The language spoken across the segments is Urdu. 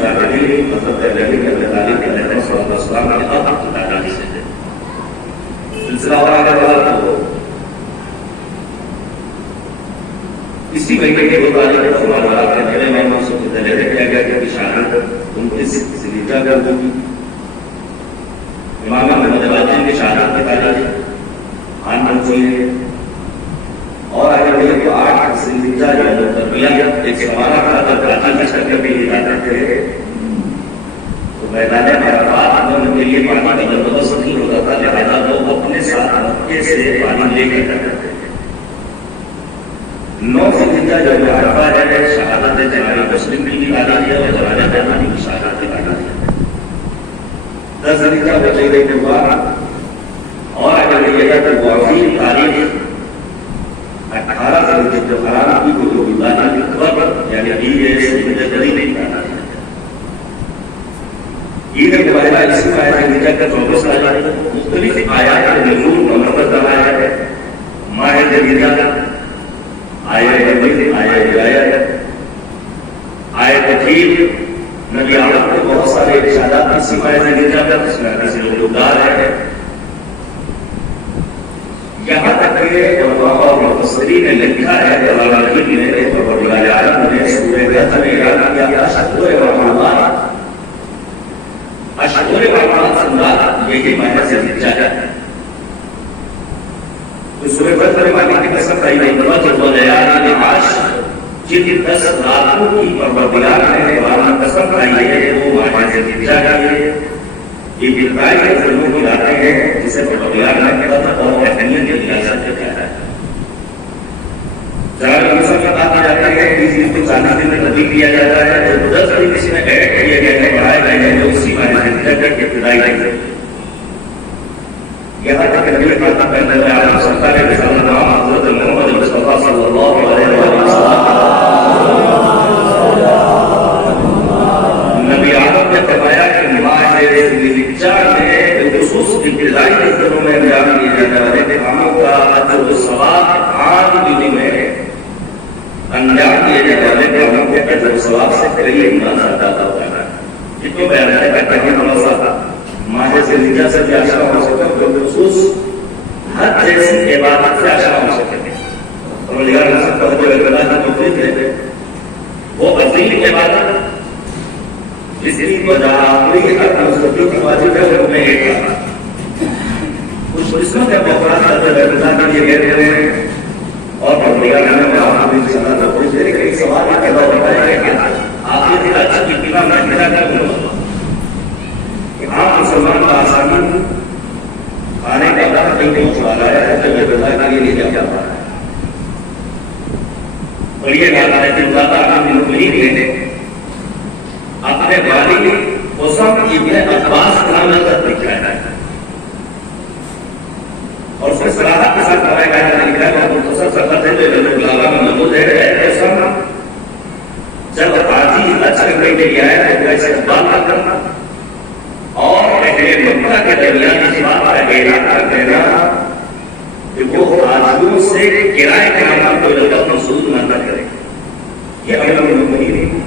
مستقبل مطلب نبی کے مطابق کہ نبی صلی اللہ علیہ وسلم نے اب تعالی سے سلسلہ اور آگے بڑھا تو اسی مہینے کے 2 تاریخ کو معلومات کے میرے مہمان سے دلیل کیا گیا کہ شہادت 29 ذوالحجہ کو ہوگی. امام محمد باقر کی شہادت کی تاریخ آن منظور ہے اور اگر یہ تو 8 ذوالحجہ یوم تربیہ ایک سوارا کا درجہ حج کرنے بھی اجازت ہے تو میدان عرفات میں کے لیے پانی کا بندوبست نہیں ہوتا تھا لہذا لوگ اپنے ساتھ مکے سے پانی لے کر کرتے تھے. 9 ذوالحجہ جو عرفہ ہے شہادت جناب مسلم کی تعریف ہے اور جناب جنانی کی شہادت کی تعریف ہے. 10 ذوالحجہ بچے گئے کے بعد اور اگر یہ ہے کہ واقعی تاریخ 18 ذوالحجہ حرام کی کو اللہ کی خبر یعنی عید ذوالحجہ نہیں کرنا ہے. عید مبارکہ اس میں آیا ذوالحجہ کا 24 تاریخ مختلف آیات نزول کا مطلب بتایا ہے. ماہ ذوالحجہ آئے نبی آئے ہدایت آئے تکلیف نبی آمد کے بہت سارے ارشادات اسی ماہ ذوالحجہ کا اس میں کسی لوگدار ہے. یہاں تک کہ علماء اور مفسرین نے لکھا ہے کہ اللہ نے پروردگار عالم نے سورہ قدر میں اعلان کیا اشہر رمضان اشہر رمضان سے مراد یہی ماہ ذوالحجہ ہے. سورہ قدر میں مالک کی قسم کھائی نہیں جب لیالین عشر جن 10 راتوں کی پروردگار نے قرآن قسم کھائی ہے وہ ماہ ذوالحجہ ہے. یہ بتائی ہے ظلموں کی راتیں ہیں جسے پروردگار نے قدر اور اہمیت کی اجازت دیتا ہے. ذرا مسلم کا بات جاتا ہے کہ اس دن کو 40 دن میں تبدیل کیا جاتا ہے تو 10 دن کسی نے ایڈ کیے گئے ہیں بڑھائے گئے ہیں جو اسی ماہ ذوالحجہ کی ابتدائی دن ہے. یہاں تک کہ نبی پاک پہلے میں عالم سرکار رسالت حضرت محمد مصطفیٰ صلی اللہ علیہ وسلم نبی آدم نے فرمایا کہ ماہ ذوالحجہ میں خصوص ابتدائی دنوں میں بیان کیے جانے والے کاموں کا اجر و ثواب عام دنوں میں انجام دیے جانے والے کاموں کے اجر و ثواب سے کئی گنا زیادہ ہوتا ہے. یہ تو بیان ہے کہ ہمارا ماہ ذوالحجہ سے بھی آشنا ہو سکتا ہے بالخصوص حج جیسی عبادت سے آشنا ہو سکتے ہیں. اور لگا رہا سکتا ہے جو اللہ کی توفیق ہے وہ عظیم عبادت جس کی وجہ آخری حق مستقل کی واجب ہے ان میں ایک ہے. کچھ قسمت ہے بقرات اللہ کے لیے گئے ہیں اور پروردگار نے آپ کو صلاح تفویض دے کہ ایک سوال یہ پیدا ہوتا ہے کہ آخری دن اچھا کی اتنا محنت کرنا عام مسلمان کا آسانی کھانے کا وقت کہیں کہیں چھوڑا گیا ہے تو یہ بتا کے لیے کیا جاتا ہے. اور یہ بات ہے کہ اللہ تعالیٰ نے مؤمنین نے اپنے والد حسن ابن عباس کا نظر دکھایا ہے اور اس میں صراحت کے ساتھ کہا گیا ہے کہ وہ مختصر سفر ہے جو اللہ میں موجود ہے. حسن جب حاجی حج کرنے کے لیے آیا تو ایسے استقبال کرنا اور اہل مکہ کے درمیان اس بات کا اعلان کر دینا کہ وہ حاجیوں سے کرائے کے نام کو لفظ مسعود نہ کرے. یہ امیر المؤمنین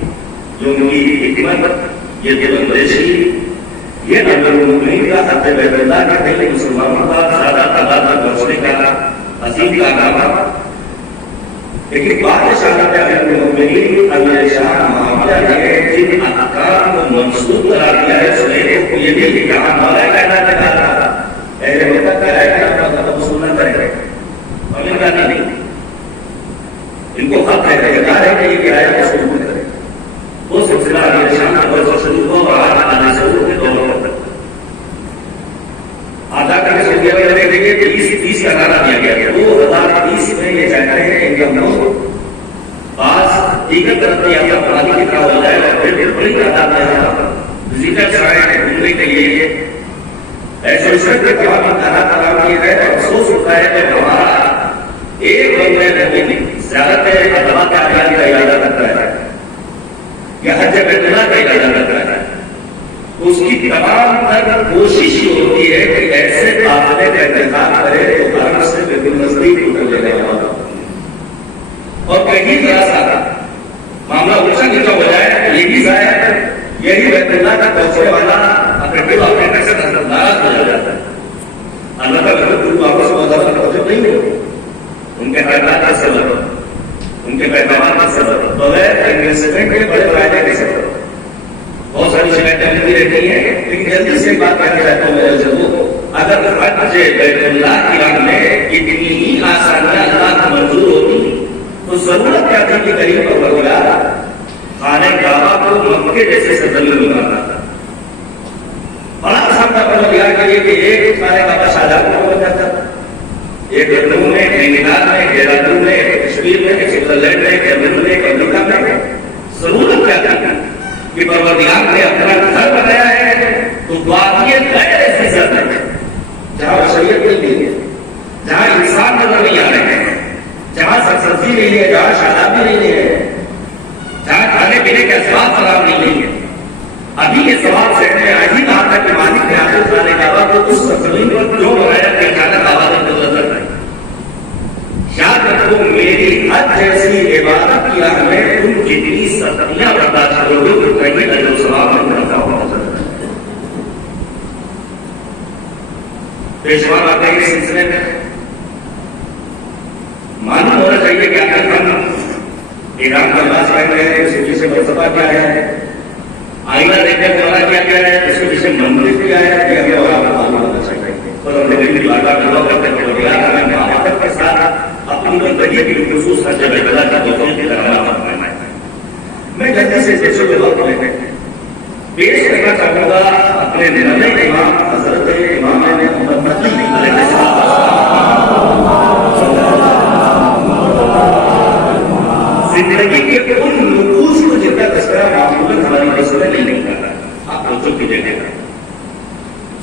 جو ان کی حکمت یہ دل اندیشی یہ امیر المؤمنین کا حج بیت اللہ کے پہلے مسلمانوں کا زیادہ تعداد میں پہنچنے کا عظیم کارنامہ. لیکن بادشاہ نے امیر المؤمنین امیر شاہ معاویہ نے جن احکام کو منسوخ قرار دیا ہے سلیمان کو یہ بھی کہا مولا کائنات نے کہا تھا اہل مکہ کا احکام کا وصول نہ کرے امیر کا نہیں ان کو حق ہے اختیار ہے کہ یہ کرایہ وصول نہ کرے. وہ سلسلہ امیر شاہ کا وصول شروع ہوا اور آج سعود کے دور پر آدھا کر کے سعودیہ میں دیکھیں کہ 30 کا نعرہ دیا گیا 2030 میں یہ چاہتے ہیں کہ ان کا موت بعض دیگر طرف یا پرانی کی طرح ہو جائے اور پھر بڑی تعداد میں وزیٹرز آئے ہیں گھومنے کے لیے ایسے شکل کے بعد کھانا کام کیے گئے اور افسوس ہوتا ہے کہ ہمارا ایک بندے نبی زیارت ادوا کے آزادی کا ارادہ کرتا ہے یا حج بیت اللہ کا ارادہ کرتا ہے. اس کی تمام تر کوشش یہ ہوتی ہے کہ ایسے قافلے کا انتخاب کرے تو حرم سے بالکل نزدیک اتر لے گا اور کہیں ذرا سا معاملہ الجھن کا ہو جائے یہ بھی ضائع ہے یہی بیت اللہ کا پہنچنے والا اپنے دل اپنے سے ناراض ہو جاتا ہے. اللہ کا گھر آپ سے مدد توجہ نہیں ہو ان کے پیغامات کا سبب ان کے پیغامات کا سبب بغیر انویسٹمنٹ کے بڑے فائدے کے سبب بہت ساری شکایتیں بھی رہتی ہیں. لیکن جلدی سے بات کرنا چاہتا ہوں میرے ضرور اگر حج بیت اللہ کی راہ میں اتنی ہی آسانیاں اللہ کو منظور ہوتی تو ضرورت کیا تھی کہ کریم پروردگار خانہ کعبہ کو مکے جیسے سرزمین بنانا تھا. بڑا آسان تھا پروردگار کے لیے کہ ایک خانہ کعبہ شاہجہاں پور میں بنتا تھا, ایک لکھنؤ میں, نینیتال میں, دہرادون میں, کشمیر میں, سوئٹزرلینڈ میں, جرمن میں, امریکہ میں. ضرورت کیا تھی کہ پروردگار نے اپنا گھر بنایا ہے تو واقعیت غیر ایسی زر ہے جہاں بشریت نہیں ہے, جہاں انسان نظر نہیں آ رہے ہیں, جہاں سبزی نہیں ہے, جہاں شادابی نہیں ہے, جہاں کھانے پینے کے اسباب فراہم نہیں ہے. ابھی یہ سوال ذہن میں آج ہی کہا تھا کہ مالک نے آپ کو خانہ کعبہ کو اس زمین پر جو بنایا کہ خانہ کعبہ میں گزر رہا ہے. یاد رکھو میری حج جیسی عبادت کی راہ میں تم جتنی سختیاں برداشت کرو گے تو کہیں اجر و ثواب میں اضافہ ہو سکتا ہے. پیشوا آتے ہیں اس سلسلے میں معلوم ہونا چاہیے کہ اگر ہم ایران کا لباس پہن رہے ہیں اس کے پیچھے فلسفہ کیا ہے, آئینہ دیکھنے کا ہمارا کیا کیا ہے, اس کے پیچھے منطق کیا ہے, یہ ہمیں اور معلوم ہونا چاہیے. اور ہم نے بھی بات دعا کرتے ہیں کہ محبت کے ساتھ اپنی زندگی کی خصوص ہر جگہ بلا کا دوستوں کی طرح فرمائے. میں جلدی سے دیشوں کے وقت میں پیش کرنا چاہوں گا اپنے نئے امام حضرت امام محمد مکی علیہ السلام. زندگی کے ان نفوذ کو جن کا تذکرہ معمولاً ہماری رسول نہیں کرتا. آپ کو چپ کیجیے گا.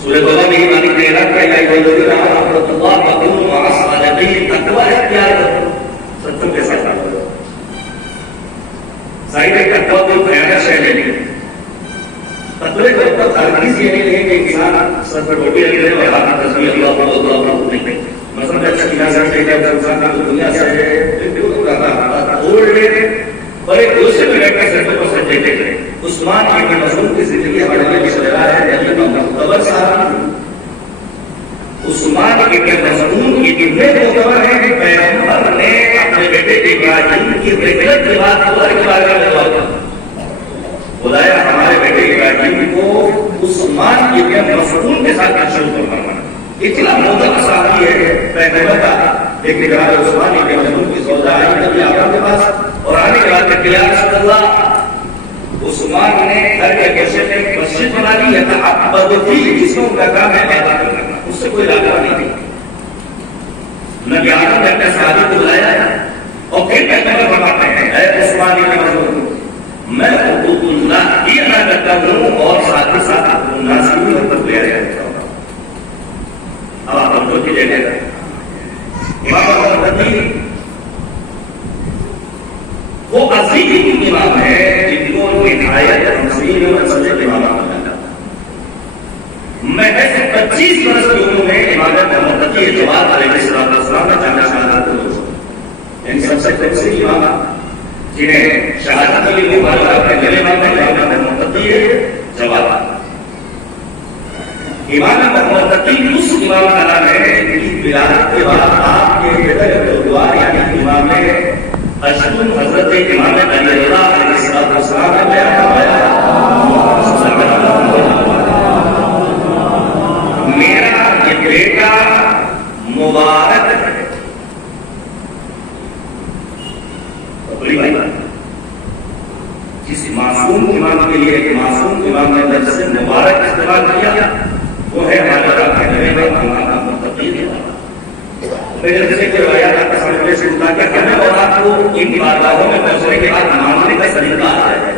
سورہ توبہ میں ہی مالک نے اعلان کیا ہے کہ الذین آمنوا اللہ وکونوا مع الصادقین, تقوی اختیار کرو, سچوں کے ساتھ رہو. ظاہر ہے تقوی کوئی خیانت شے نہیں ہے. تقوی کا مطلب ہرگز یہ نہیں ہے کہ انسان سر پر ٹوپی رکھ لے اور ہاتھ میں تسبیح اللہ نہیں. مثلا اچھا کلاس لے کر انسان کو دنیا سے بالکل رہا اوڑ لے اور ایک دوسرے میں بیٹھ کر سر کو سجدے کرے. عثمان ابن مسعود کی زندگی ہمارے لیے مشرہ ہے. معتبر صاحب عثمان ابن مسعود اتنے معتبر ہیں کہ پیغمبر نے اپنے بیٹے ابراہیم کی رحلت کے بعد عمر کے بارے میں بتایا, بلایا ہمارے بیٹے ابراہیم کو عثمان ابن مسعود کے ساتھ شروع کروانا. اتنا معتبر صحابی ہے پیغمبر کا. لیکن جناب عثمان ابن مسعود کی سودا آئی نبی اکرم کے پاس اور آنے کے بعد کہ یا رسول اللہ, عثمان نے گھر کے گوشے میں مسجد بنا لی ہے. جس کو ان کا کام ہے عبادت کرنا, اس سے کوئی علاقہ نہیں تھی. نبی آدم نے اپنے صحابی کو بلایا اور پھر پیغمبر فرماتے ہیں اے عثمان ابن مسعود, میں حقوق اللہ کی ادا کرتا ہوں اور ساتھ ہی ساتھ آپ کو نازل حقوق لے رہا ہوں. اب آپ ہم کو کیجیے گا امام محمد وہ عظیم امام ہے جن کو نہایت تمثیل اور مسجد امام بناتا. محض 25 برس کی عمر میں امام محمد کی جواب علیہ السلام نے جانا شہادت کو, یعنی سب سے تمثیل امام جنہیں شہادت کے لیے مبارک اپنے گلے میں امام محمد کی جواب. امام محمد کی اس امام کا نام ہے جن کی ولادت کے بعد آپ کے پیدائش یعنی امام اشرف حضرت امام علی اللہ علیہ السلام نے بیان فرمایا میرا یہ بیٹا مبارک ہے. بڑی بات جس معصوم امام کے لیے ایک معصوم امام نے لفظ سے مبارک استعمال کیا وہ ہے ہمارا امام محمد. میرے جیسے کہ روایات آپ کا سمجھنے سے اٹھا کہ ہمیں اور آپ کو ان بارگاہوں میں پہنچنے کے بعد مانگنے کا سلیقہ آ جائے.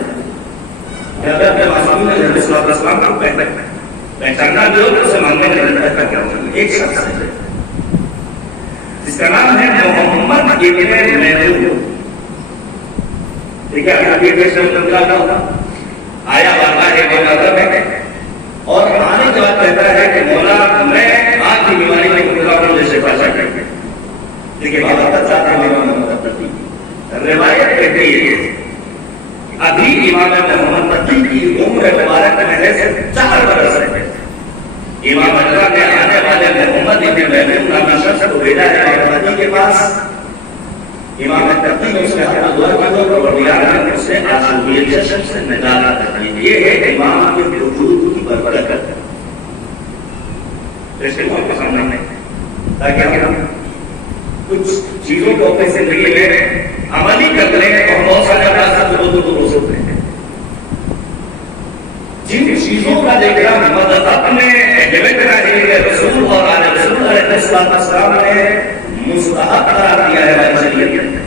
اگر اپنے معصوم نے نبی صلی اللہ علیہ وسلم کو پہچاننا بھی ہو تو اسے مانگنے کا طریقہ کیا ہوگا. ایک شخص ہے جس کا نام ہے محمد ابن محمود. دیکھیے ابھی پیش ہوگا آیا بارگاہ ہے بارگاہ ہے اور آنے کے بعد کہتا ہے کہ مولا میں آنکھ کی بیماری میں مبتلا ہوں جیسے فیصلہ کرتے ہیں. لیکن بات چاہتے ہیں روایت کہتی ہے ابھی امام محمد کی عمر بھیجا ہے امام مہدی کے پاس. امام مہدی نے اس کے ہاتھ دعا کی تو پروردگار نے اسے آشوریت جشن سے نجات دی. یہ ہے امام کے وجود کی برکت. جیسے لوگوں کے سامنے تاکہ ہم کچھ چیزوں کو اپنے زندگی میں عملی کر لیں اور بہت سارے افراد کو دور ہو سکتے ہیں. جن چیزوں کا دیکھنا مدد اپنے رسول اور آل رسول علیہ السلام نے مستحب قرار دیا ہے ہماری شریعت میں.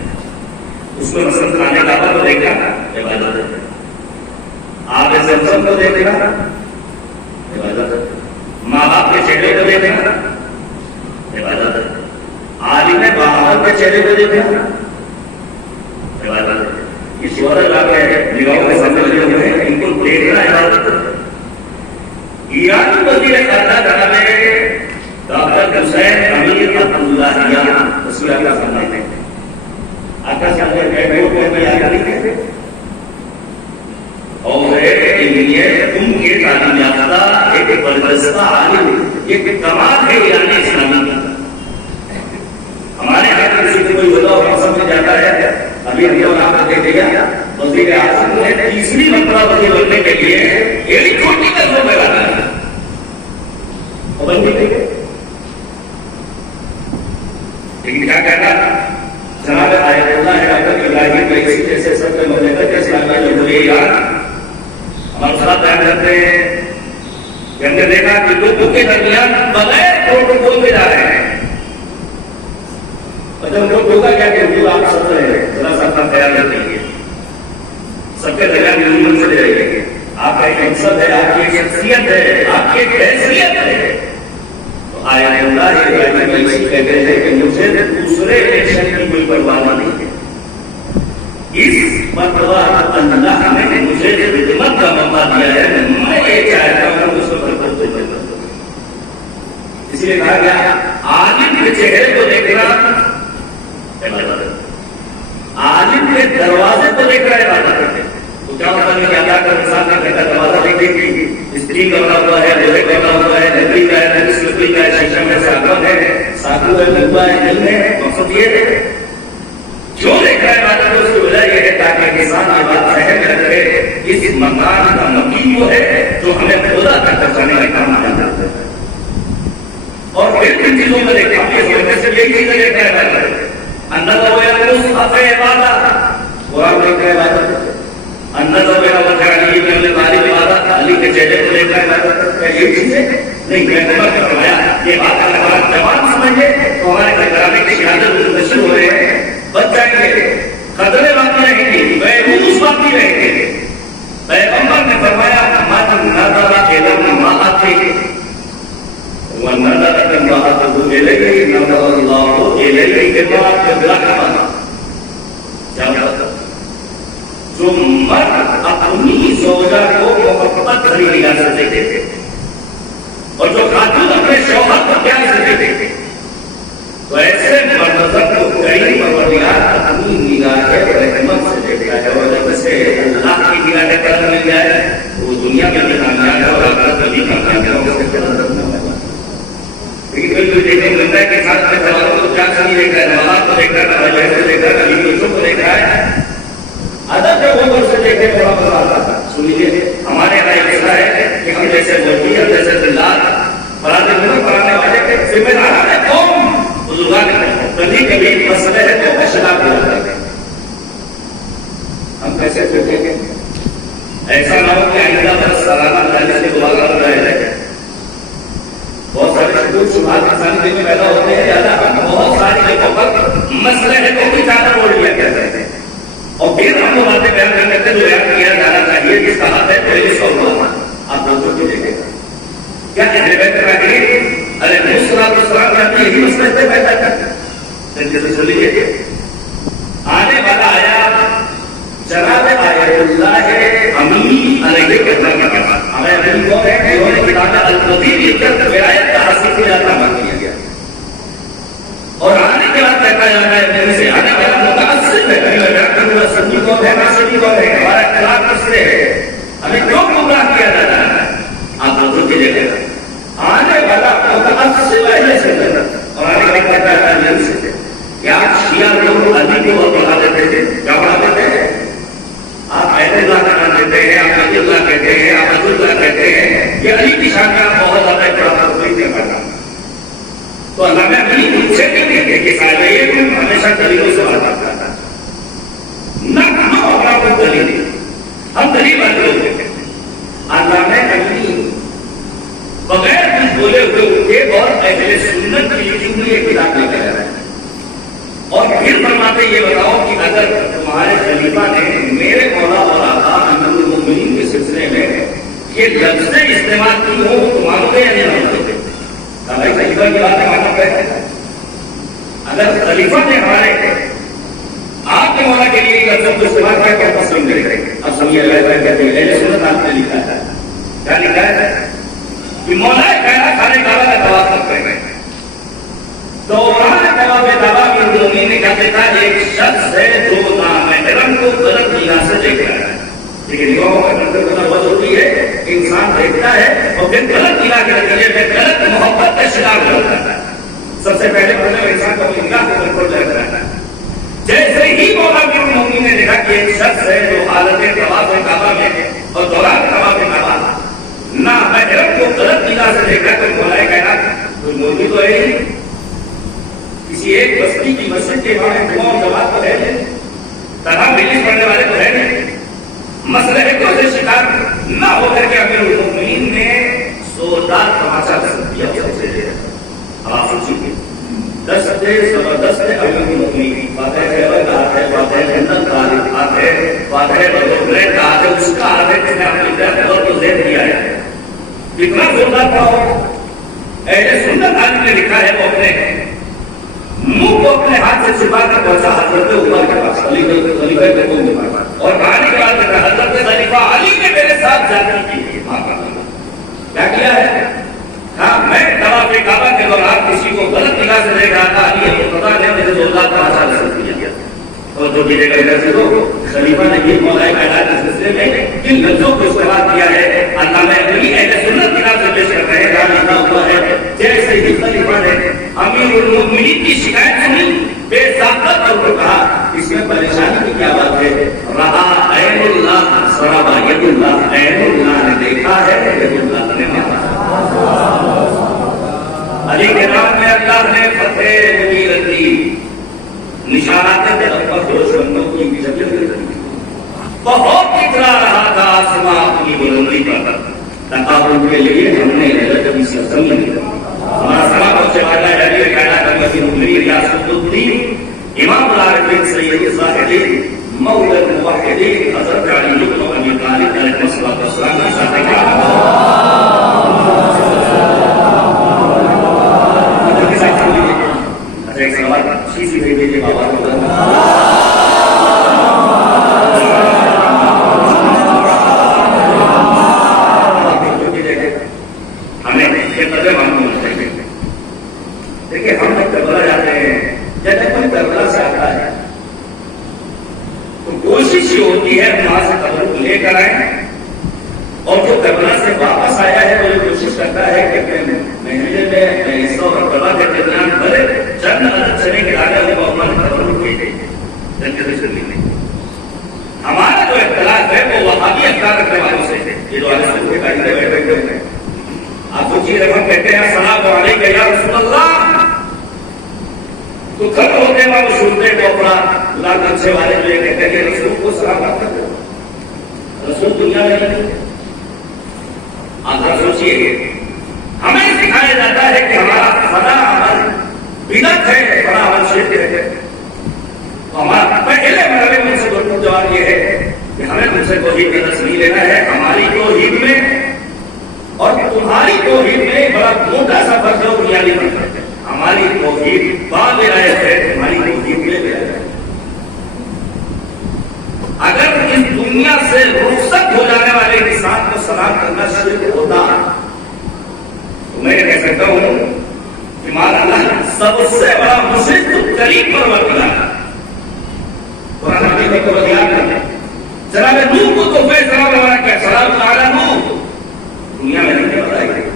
اس کو مثلا کھانے کا کو دیکھا عبادت ہے, آب زمزم کو دیکھنا عبادت ہے, ماں باپ کے چہرے کو دیکھنا عبادت ہے, عالم باہر کے چہرے کو دیکھنا عبادت ہے. یہ شوہر علاقے نگاہوں میں سامنے لگے ہوئے ہیں, ان کو دیکھنا عبادت ہے. ایرانی وزیر خارجہ جناب ڈاکٹر حسین امیر عبداللہ رسول اللہ صلی اللہ علیہ وسلم آقا صلی اللہ علیہ وسلم اور ان کے تعلیم یافتہ ایک برجستہ عالم, ایک کمال ہے ایرانی اسلامی کا. ہمارے یہاں کسی کو کوئی ہوتا اور سمجھ جاتا ہے. ابھی ہم لوگ آپ دیکھ لیا وزیر اعظم نے تیسری مرتبہ وزیر بننے کے لیے ایک چھوٹی قدم میں لگا بن بھی گئے. لیکن کیا کہنا جناب آیت اللہ ڈاکٹر ابراہیم رئیسی جیسے سب کے مملکت اسلامیہ جمہوریہ ایران ہمارے ساتھ بیان کرتے ہیں کہ ہم نے دیکھا کہ لوگوں کے درمیان بغیر پروٹوکول میں جا رہے ہیں. جب لوگ ہوگا کیا کہ حضور آپ سب رہے ہیں ذرا سا اپنا خیال رکھیے, سب کے درمیان یونین سے رہے گا. آپ کا ایک مقصد ہے, آپ کی ایک شخصیت ہے, آپ کی ایک حیثیت ہے. تو آیا اللہ ابراہیم رئیسی کہتے ہیں کہ مجھے دوسرے ایکشن کی کوئی پرواہ نہیں ہے. اس مرتبہ اللہ نے مجھے خدمت کا موقع دیا ہے, میں یہ چاہتا ہوں اس کو برکت دے. اس لیے کہا گیا عالم کے چہرے کو دیکھنا عالم کے دروازے کو دیکھ رہا ہے عبادت ہے. تو کیا مطلب ہے کہ اللہ کا انسان کا گھر کا دروازہ دیکھے گی, اسٹیل کا بنا ہوا ہے, لوہے کا بنا ہوا ہے, لکڑی کا ہے, لکڑی کا ہے, شیشم ہے, ساگون ہے, ساکو ہے, لمبا ہے, دل میں ہے. مقصد یہ ہے کیوں دیکھ رہا ہے عبادت کو, اس کی وجہ یہ ہے تاکہ انسان یہ بات ذہن میں رکھے اس مکان کا مقیم وہ ہے جو ہمیں خدا تک پہنچانے کا کام کرتا ہے. اور پھر کن چیزوں میں دیکھیں آپ یہ سمجھنے سے یہی چیزیں دیکھ رہے ہیں. اندر ہو گیا مصحف عبادت, قرآن دیکھ رہے عبادت. اندر ہو گیا وجہ علی کے عمل باری عبادت, علی کے چہرے کو دیکھ رہے عبادت. کیا یہ چیزیں نہیں؟ میں نے فرمایا یہ بات اگر جوان سمجھے تو ہمارے گھرانے کی شہادت نشر ہو رہے ہیں, بچ جائیں گے, قدریں باقی رہیں گی, محفوظ باقی رہیں گے. پیغمبر نے فرمایا من نظر الی ما آتے وَنَظَرَ امْرَأَتُهُ إِلَيْهِ نَظَرَ اللَّهُ إِلَيْهِ بِمَا يَرْحَمُ. جو مرد اپنی زوجہ کو محبت بھری نگاہ سے دیکھتے تھے اور جو خاتون اپنے شوہر کو پیار سے دیکھتے تھے, تو ایسے مرد کو کئی پروردگار اپنی نگاہ رحمت سے دیکھتا ہے. اور جب سے اللہ کی نگاہ کرم مل جائے وہ دنیا میں بھی کامیاب ہے اور آخرت میں بھی کامیاب ہے. کوئی دیکھنے کو ملتا ہے کہ ساتھ میں سوالوں کو کیا نہیں دیکھ رہا ہے, نماز کو دیکھ رہا ہے, بہن کو دیکھ رہا ہے, بچوں کو دیکھ رہا ہے. ادب جب وہ سے دیکھنے بڑا مزہ آتا ہے. سن لیجیے ہمارے یہاں ایک ایسا ہے کہ ہم جیسے مولوی ہم جیسے دلال پڑھانے والے کے ذمہ دار ہے قوم بزرگان کبھی کبھی مسئلے ہے تو اشراف ہو جاتے ہیں. ہم کیسے دیکھیں گے ایسا نہ ہو کہ آئندہ برس سالانہ تعلیم سے دوبارہ کر رہے ہیں. بہت سارے شدید شبہات انسانی دل میں پیدا ہوتے ہیں, زیادہ بہت ساری جگہوں پر مسئلے ہے تو بھی چادر اوڑھ لیا کہتے ہیں اور پھر ہم وہ باتیں بیان نہیں کرتے جو بیان کیا جانا چاہیے. جس کا حق ہے پہلے سو ہوا آپ دوستوں کی دیکھیں کیا ارے مسلم میں یہی مسئلے پہ پیدا کرتے سن لیجیے. آنے والا آیا جناب آیت اللہ امین علیہ السلام. ہمیں امین کون ہے؟ انہوں نے کتاب القدیر لکھ کر ولایت کا حاصل کیا جاتا کیا گیا اور آنے کے بعد کہتا جاتا ہے میرے سے آنے والا متعصب ہے. سنی کون ہے, ناصری کون ہے, ہمارا اختلاف کس سے ہے, ہمیں کیوں گمراہ کیا جاتا ہے. آپ لوگوں کی جگہ آنے والا متعصب ہے اور آنے کے بعد کہتا ہے تو اللہ نے اپنی ان سے کیوں نہیں کہ صاحب یہ ہمیشہ دلیلوں سے بات کرتا نہ ہمارا وہ دلیل ہم دلیل بات لوگ اللہ نے اپنی بغیر کچھ بولے ہوئے اٹھے اور اہل سنت کی لکھی ہوئی ایک کتاب لے کر آئے اور پھر فرماتے یہ بتاؤ کہ اگر تمہارے خلیفہ نے میرے مولا اور آقا امیر المومنین کے سلسلے میں یہ لفظیں استعمال کی ہوں تو مانوگے یا نہیں مانوگے؟ بھائی خلیفہ کی بات ماننا پڑے اگر خلیفہ نے ہمارے آپ کے مولا کے لیے لفظوں کو استعمال کیا کیا پسند کرے گا؟ اب سمجھے اللہ کہتے ہیں اہل سنت آپ نے لکھا ہے کیا لکھا ہے کہ مولا کہنا کھانے کعبہ کا طواف کب کرے گا تو طواف طواف المومنین نے کہا دیتا ایک شخص ہے جو نامحرم کو غلط نگاہ سے دیکھ رہا ہے لیکن نگاہوں کا نظر ہونا بہت ضروری ہے انسان دیکھتا ہے اور پھر غلط نگاہ کے نتیجے میں غلط محبت کا شکار ہو جاتا ہے سب سے پہلے انسان کو اپنی نگاہ کو کنٹرول رکھنا ہے جیسے ہی مولا امیر المومنین نے دیکھا کہ ایک شخص ہے جو حالت طواف کعبہ میں اور دوران طواف کعبہ نہ محرم کو غلط نگاہ سے دیکھ رہا تو مولا کہنا کوئی مولوی تو ہے ہی کسی ایک بستی کی مسجد کے بارے میں دعا جماعت تو ہے تنہا مجلس پڑھنے والے تو ہے نہیں مسئلہ کو سے شکار نہ ہو کر کے امیر المومنین نے زوردار تماچا دیا اب آپ سوچیے دست زبردست امیر المومنین فاتح خیبر کا ہاتھ ہے فاتح جنت کا ہاتھ ہے فاتح بدر کا ہاتھ ہے اس کا ہاتھ ہے جس نے اپنی طرف کو زیر دیا ہے کتنا زوردار تھا ہو اہل سنت عالم نے لکھا ہے وہ اپنے منہ کو اپنے ہاتھ سے چھپا کر پہنچا حضرت عمر کے پاس خلیفہ کے قوم کے پاس اور کہانی کے بعد حضرت خلیفہ علی نے میرے ساتھ جاتی کی کیا کیا ہے ہاں میں طواف کعبہ کے دوران کسی کو غلط نگاہ سے دیکھ رہا تھا علی مرتضیٰ نے مجھے زوردار تماچا رسد کیا اور جو میرے گھر سے تو خلیفہ نے یہ مولا کائنات کے سلسلے میں کن لفظوں کو استعمال کیا ہے اللہ نے اپنی اہل سنت نگاہ سے پیش کرتے ہیں کہا لکھا ہوا ہے جیسے ہی خلیفہ نے امیر المومنین کی شکایت سنی بے ضابطہ طور پر کہا اس میں پریشانی کی کیا بات ہے رہا عین اللہ سرابا ید اللہ عین اللہ نے دیکھا ہے ید اللہ نے مانا علی کے نام میں اللہ نے فتح مبین دی نشانات پر دشمنوں کی جگہ بہت اترا رہا تھا آسمان اپنی بلندی پر تقابل کے لیے ہم نے کبھی سرزمین نہیں ہمارا سلام سے والا ہے علی کائنات امیر المومنین ریاست الدین امام العارفین سید الزاہدین مولا الموحدین حضرت علی بن ابی طالب علیہ الصلوۃ والسلام کے ساتھ ایک سوال چیزی بھیج دیجیے بابا کو ہمیں یہ قدر معلوم ہونا چاہیے دیکھیے ہم جب کربلا جاتے ہیں یا جب کوئی کربلا سے آتا ہے تو کوشش یہ ہوتی ہے وہاں سے قبر کو لے کر آئیں اور جو کربلا سے واپس آیا ہے وہ یہ کوشش کرتا ہے کہ اپنے محلے میں حصہ اور کربلا کے درمیان بھرے چند عدد چنے کے ڈالے وہ اپنے قبر کو بھیج دیں ہمارا جو اختلاف ہے وہ وہابی افکار رکھنے والوں سے ہے یہ جو اہل سنت کے قاعدے بیٹھے ہوئے ہیں آپ سوچیے جب ہم کہتے ہیں السلام علیکم یا رسول اللہ تو کھڑے ہوتے ہیں وہ سنتے کو اپنا لال گمچھے والے جو یہ کہتے ہیں کہ رسول کو سلام مت کرو رسول دنیا میں نہیں آپ سوچیے ہمیں سکھایا جاتا ہے کہ ہمارا فلاں عمل بدعت ہے فلاں عمل شرک ہے تو ہمارا پہلے مرحلے میں سے جواب یہ ہے کہ ہمیں تم سے توحید کا درس نہیں لینا ہے ہماری توحید میں اور تمہاری توحید میں بڑا موٹا سا فرق ہے بنیادی فرق ہے ہماری توحید بعد آیت ہے تمہاری توحید لے آیت ہے اگر اس دنیا سے رخصت ہو جانے والے انسان کو سلام کرنا شرک ہوتا تو میں کہہ سکتا ہوں کہ مالا اللہ سب سے بڑا مشرک قریب پر بنا قرآن حقیقت کو بیان کرتے جناب نوح کو تو بے سلام ہمارا کیا سلام تعالیٰ نوح دنیا میں نہیں بتائی گئی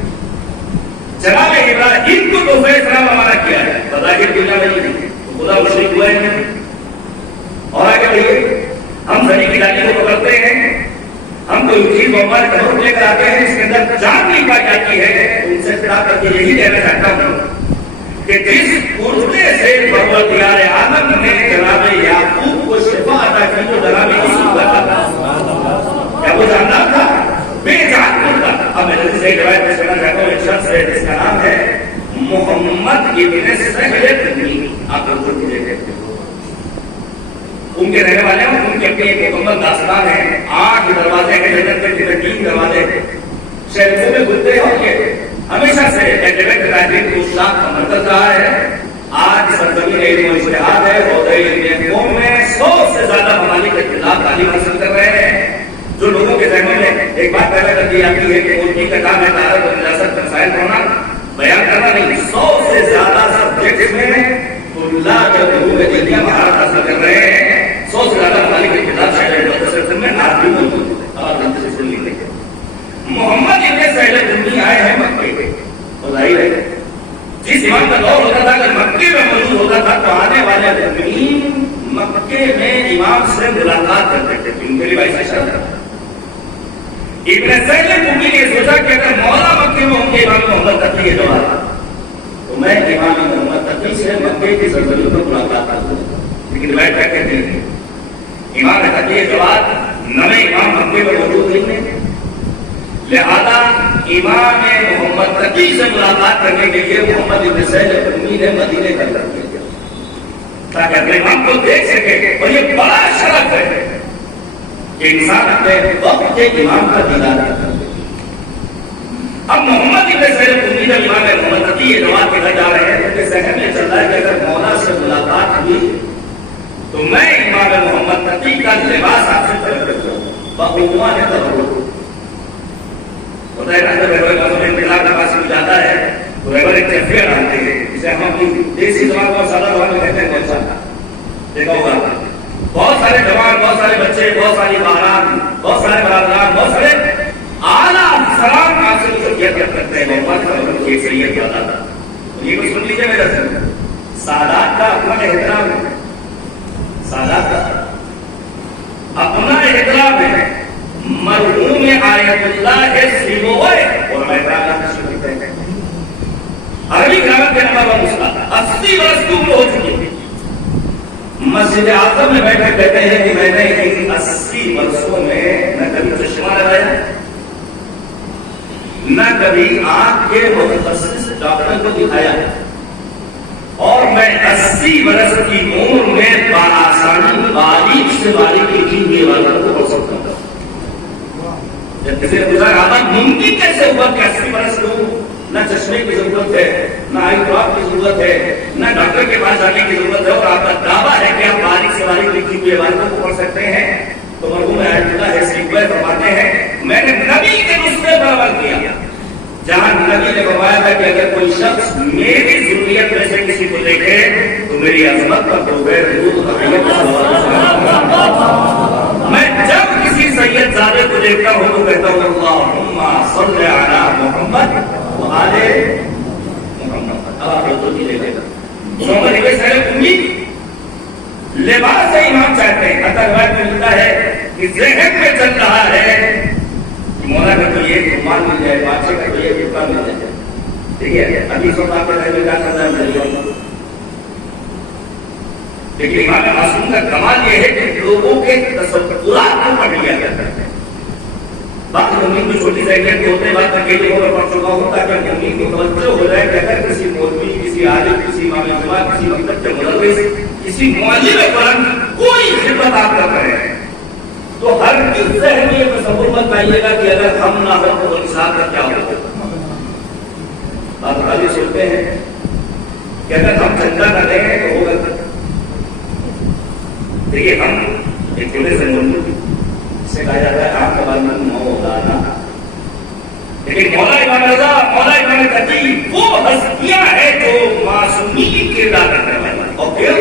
جناب ابراہیم کو تو بے سلام ہمارا کیا ہے بظاہر دنیا میں نہیں تو خدا مشرک ہوئے ہیں اور آگے بڑھیے ہم زنی کی ڈالی کو پکڑتے ہیں ہم کوئی چیز موبائل ڈھونڈ لے کر آتے ہیں اس کے اندر جان نہیں پائی جاتی ہے ان سے اطلاع کر کے یہی کہنا چاہتا ہوں کہ جس پرتے سے پروردگار عالم نے جناب یعقوب کو شفا عطا کی تو جناب یوسف کا تھا، کیا وہ جاننا تھا؟ بے جان ہوتا. اب میں جلدی سے روایت میں سنا چاہتا ہوں، ایک شخص ہے جس کا نام ہے محمد ابن سہل. آپ لوگ کو دیکھتے ہیں ان کے رہنے والے ہیں، ان کی اپنی ایک مکمل داستان ہے. 8 دروازے کے جنت میں 3 دروازے ہیں. شہروں میں گزرے ہو کہ ہمیشہ سے ایکڈیمک تعلیم کو شاخ کا مرکز رہا ہے. آج سرزمین علم و اجتہاد ہے. عہدۂ علم قوم میں 100 سے زیادہ ممالک کے خلاف تعلیم حاصل کر رہے ہیں. جو لوگوں کے ذہنوں میں ایک بات پیدا کر دی جاتی ہے کہ ملکی کا کام ہے تارت و نجاست کا مسائل پڑھنا بیان کرنا نہیں. 100 سے زیادہ سبجیکٹس میں طلاب جو علوم دینیہ مہارت حاصل کر رہے ہیں. 100 سے زیادہ ممالک کے خلاف شاید میں آج بھی موجود ہے. اب آپ سے سن لیجیے. محمد ابن سہل الرومی آئے ہیں مکے میں. ظاہر ہے جس امام کا دور ہوتا تھا کہ مکے میں موجود ہوتا تھا تو آنے والے مؤمنین مکے میں امام سے ملاقات کرتے تھے. ان کے لیے بھائی اشارہ ابن سہل الرومی نے سوچا کہ اگر مولا مکے میں ان کے امام محمد تقی ہے جواب تو میں امام محمد تقی سے مکے کی سرزمین پر ملاقات کروں. لیکن روایت کیا کہتی ہے؟ امام تقی جواب نئے امام مکے میں موجود نہیں ہے، لہذا امام محمد تقی سے ملاقات کرنے کے لیے محمد ابن سہل الرومی نے مدینے کا طرف کیا تاکہ اپنے امام کو دیکھ سکے. اور یہ بڑا شرف ہے کہ انسان اپنے وقت کے امام کا دیدار کرتا ہے. اب محمد ابن سہل الرومی جب امام محمد تقی جواب کے گھر جا رہے ہیں تو ذہن میں چل رہا ہے کہ اگر مولا سے ملاقات ہوئی تو میں امام محمد تقی کا لباس آپ سے طلب کرتا ہوں. بہوا نے تبرک ہوتا ہے نا، جب انقلاب کا پاس میں جاتا ہے تو ریبر ایک چفیہ ڈالتے ہیں جسے ہم اپنی دیسی زبان اور سادہ زبان میں کہتے ہیں کون سا دیکھا ہوگا. بہت سارے جوان، بہت سارے بچے، بہت ساری بہران، بہت سارے برادران، بہت سارے اعلیٰ افسران آپ سے مشکیت کرتے ہیں. محمد کا مطلب ایک سید یاد آتا. یہ کو سن لیجیے میرا سر. سادات کا اپنا احترام ہے، سادات کا اپنا احترام ہے. مرحوم آیت اللہ سیبوئے اور میں عربی گرامر کے نمبر 1 استاد 80 برس کی عمر ہو چکی ہے. مسجد اعظم میں بیٹھے کہتے ہیں کہ میں نے ان 80 برسوں میں نہ کبھی چشمہ لگایا، نہ کبھی آنکھ کے متخصص ڈاکٹر کو دکھایا، اور میں 80 برس کی عمر میں بآسانی باریک سے باریک لکھی ہوئی عبادت کو پڑھ سکتا ہوں. جب کسی نے پوچھا آدم ممکن کیسے ہوا کہ 80 برس کو نہ چشمے کی ضرورت ہے، نہ آئی ڈراپ کی ضرورت ہے، نہ ڈاکٹر کے پاس جانے کی ضرورت ہے، اور آپ کا دعویٰ ہے کہ آپ باریک سے باریک لکھی ہوئی عبادتوں کو پڑھ سکتے ہیں. تو مرحوم آیت اللہ سیبوئے فرماتے ہیں میں نے نبی کے نسخے پر عمل کیا جہاں نبی نے فرمایا تھا کہ اگر کوئی شخص میری ضروریت میں سے کسی کو دیکھے تو میری عظمت پر تو میں جب کسی سید زادے کو دیکھتا ہوں تو کہتا ہوں اللہم صلی علی محمد وآل محمد. اب آپ لوگ تو دیکھے گا محمد ابن سہل الرومی لباس امام چاہتے ہیں. حتی روایت میں ملتا ہے کہ ذہن میں چل رہا ہے مولا کا تو یہ فرمان مل جائے، بادشاہ کا تو یہ فرقہ مل جائے. ٹھیک ہے ابھی سب آپ کے میں کیا کرنا ہے. لیکن امام معصوم کا کمال یہ ہے کہ لوگوں کے تصورات کو پڑھ لیا جاتا ہے. باقی امید میں چھوٹی ذہنیت کے ہوتے ہیں، بات میں کئی جگہوں پر پڑھ چکا ہوں تاکہ امید کو توجہ ہو جائے کہ اگر کسی مولوی، کسی عالم، کسی امام جماعت، کسی مکتب کے مدرس، کسی معلم قرآن کوئی خدمت آپ کر رہے ہیں تو ہر کس ذہن میں یہ تصور مت آئیے گا کہ اگر ہم نہ ہو تو انسان کا کیا ہوگا. آپ خالی سنتے ہیں کہ اگر ہم چندہ نہ دیں تو ہوگا. دیکھیے ہم ایک چھوٹے سے ملک سے کہا جاتا ہے آپ کا بات مولانا، لیکن مولا امام رضا، مولا امام تقی وہ ہستیاں ہیں جو معصومی کی کردار کرنے والی. اور پھر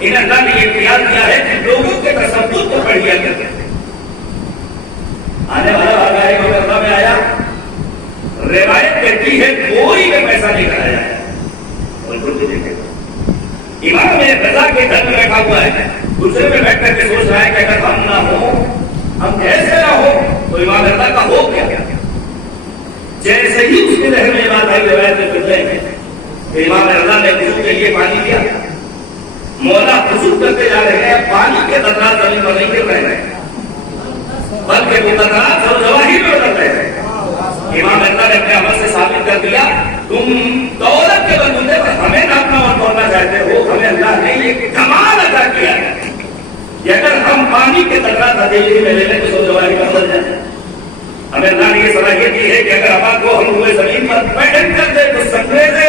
ان اللہ نے یہ اختیار کیا ہے کہ لوگوں کے تصور کو بڑھیا کرتے ہیں. آنے والا واقعہ ہے کہ اللہ میں آیا، روایت کہتی ہے کوئی میں پیسہ لے کر آیا ہے اور کچھ دیکھے امام میں رضا کے گھر میں بیٹھا ہوا ہے، دوسرے میں بیٹھ کر کے سوچ رہا ہے کہ اگر ہم نہ ہوں، ہم کیسے نہ ہو تو امام رضا کا ہو کیا. جیسے ہی اس کے ذہن میں بات آئی روایت میں پھر جائیں گے امام رضا نے وضو کے لیے پانی دیا. مولا وضو کرتے جا رہے ہیں, پانی کے قطرات زمین پر نہیں گر رہے ہیں بلکہ وہ قطرات اور جواہر میں اتر رہے ہیں. امام رضا نے اپنے عمل سے ثابت کر دیا تم دولت کے بندے پر ہمیں ناپنا اور توڑنا چاہتے ہو, ہمیں اللہ نے یہ کمال عطا کیا ہے کہ اگر ہم پانی کے قطرات ہتھیلی میں لے لیں تو سو جواہر کا بدل جائے. ہمیں اللہ نے یہ صلاحیت دی ہے کہ اگر ہوا کو ہم ہوئے زمین پر پہن کر دے تو سنگرے دے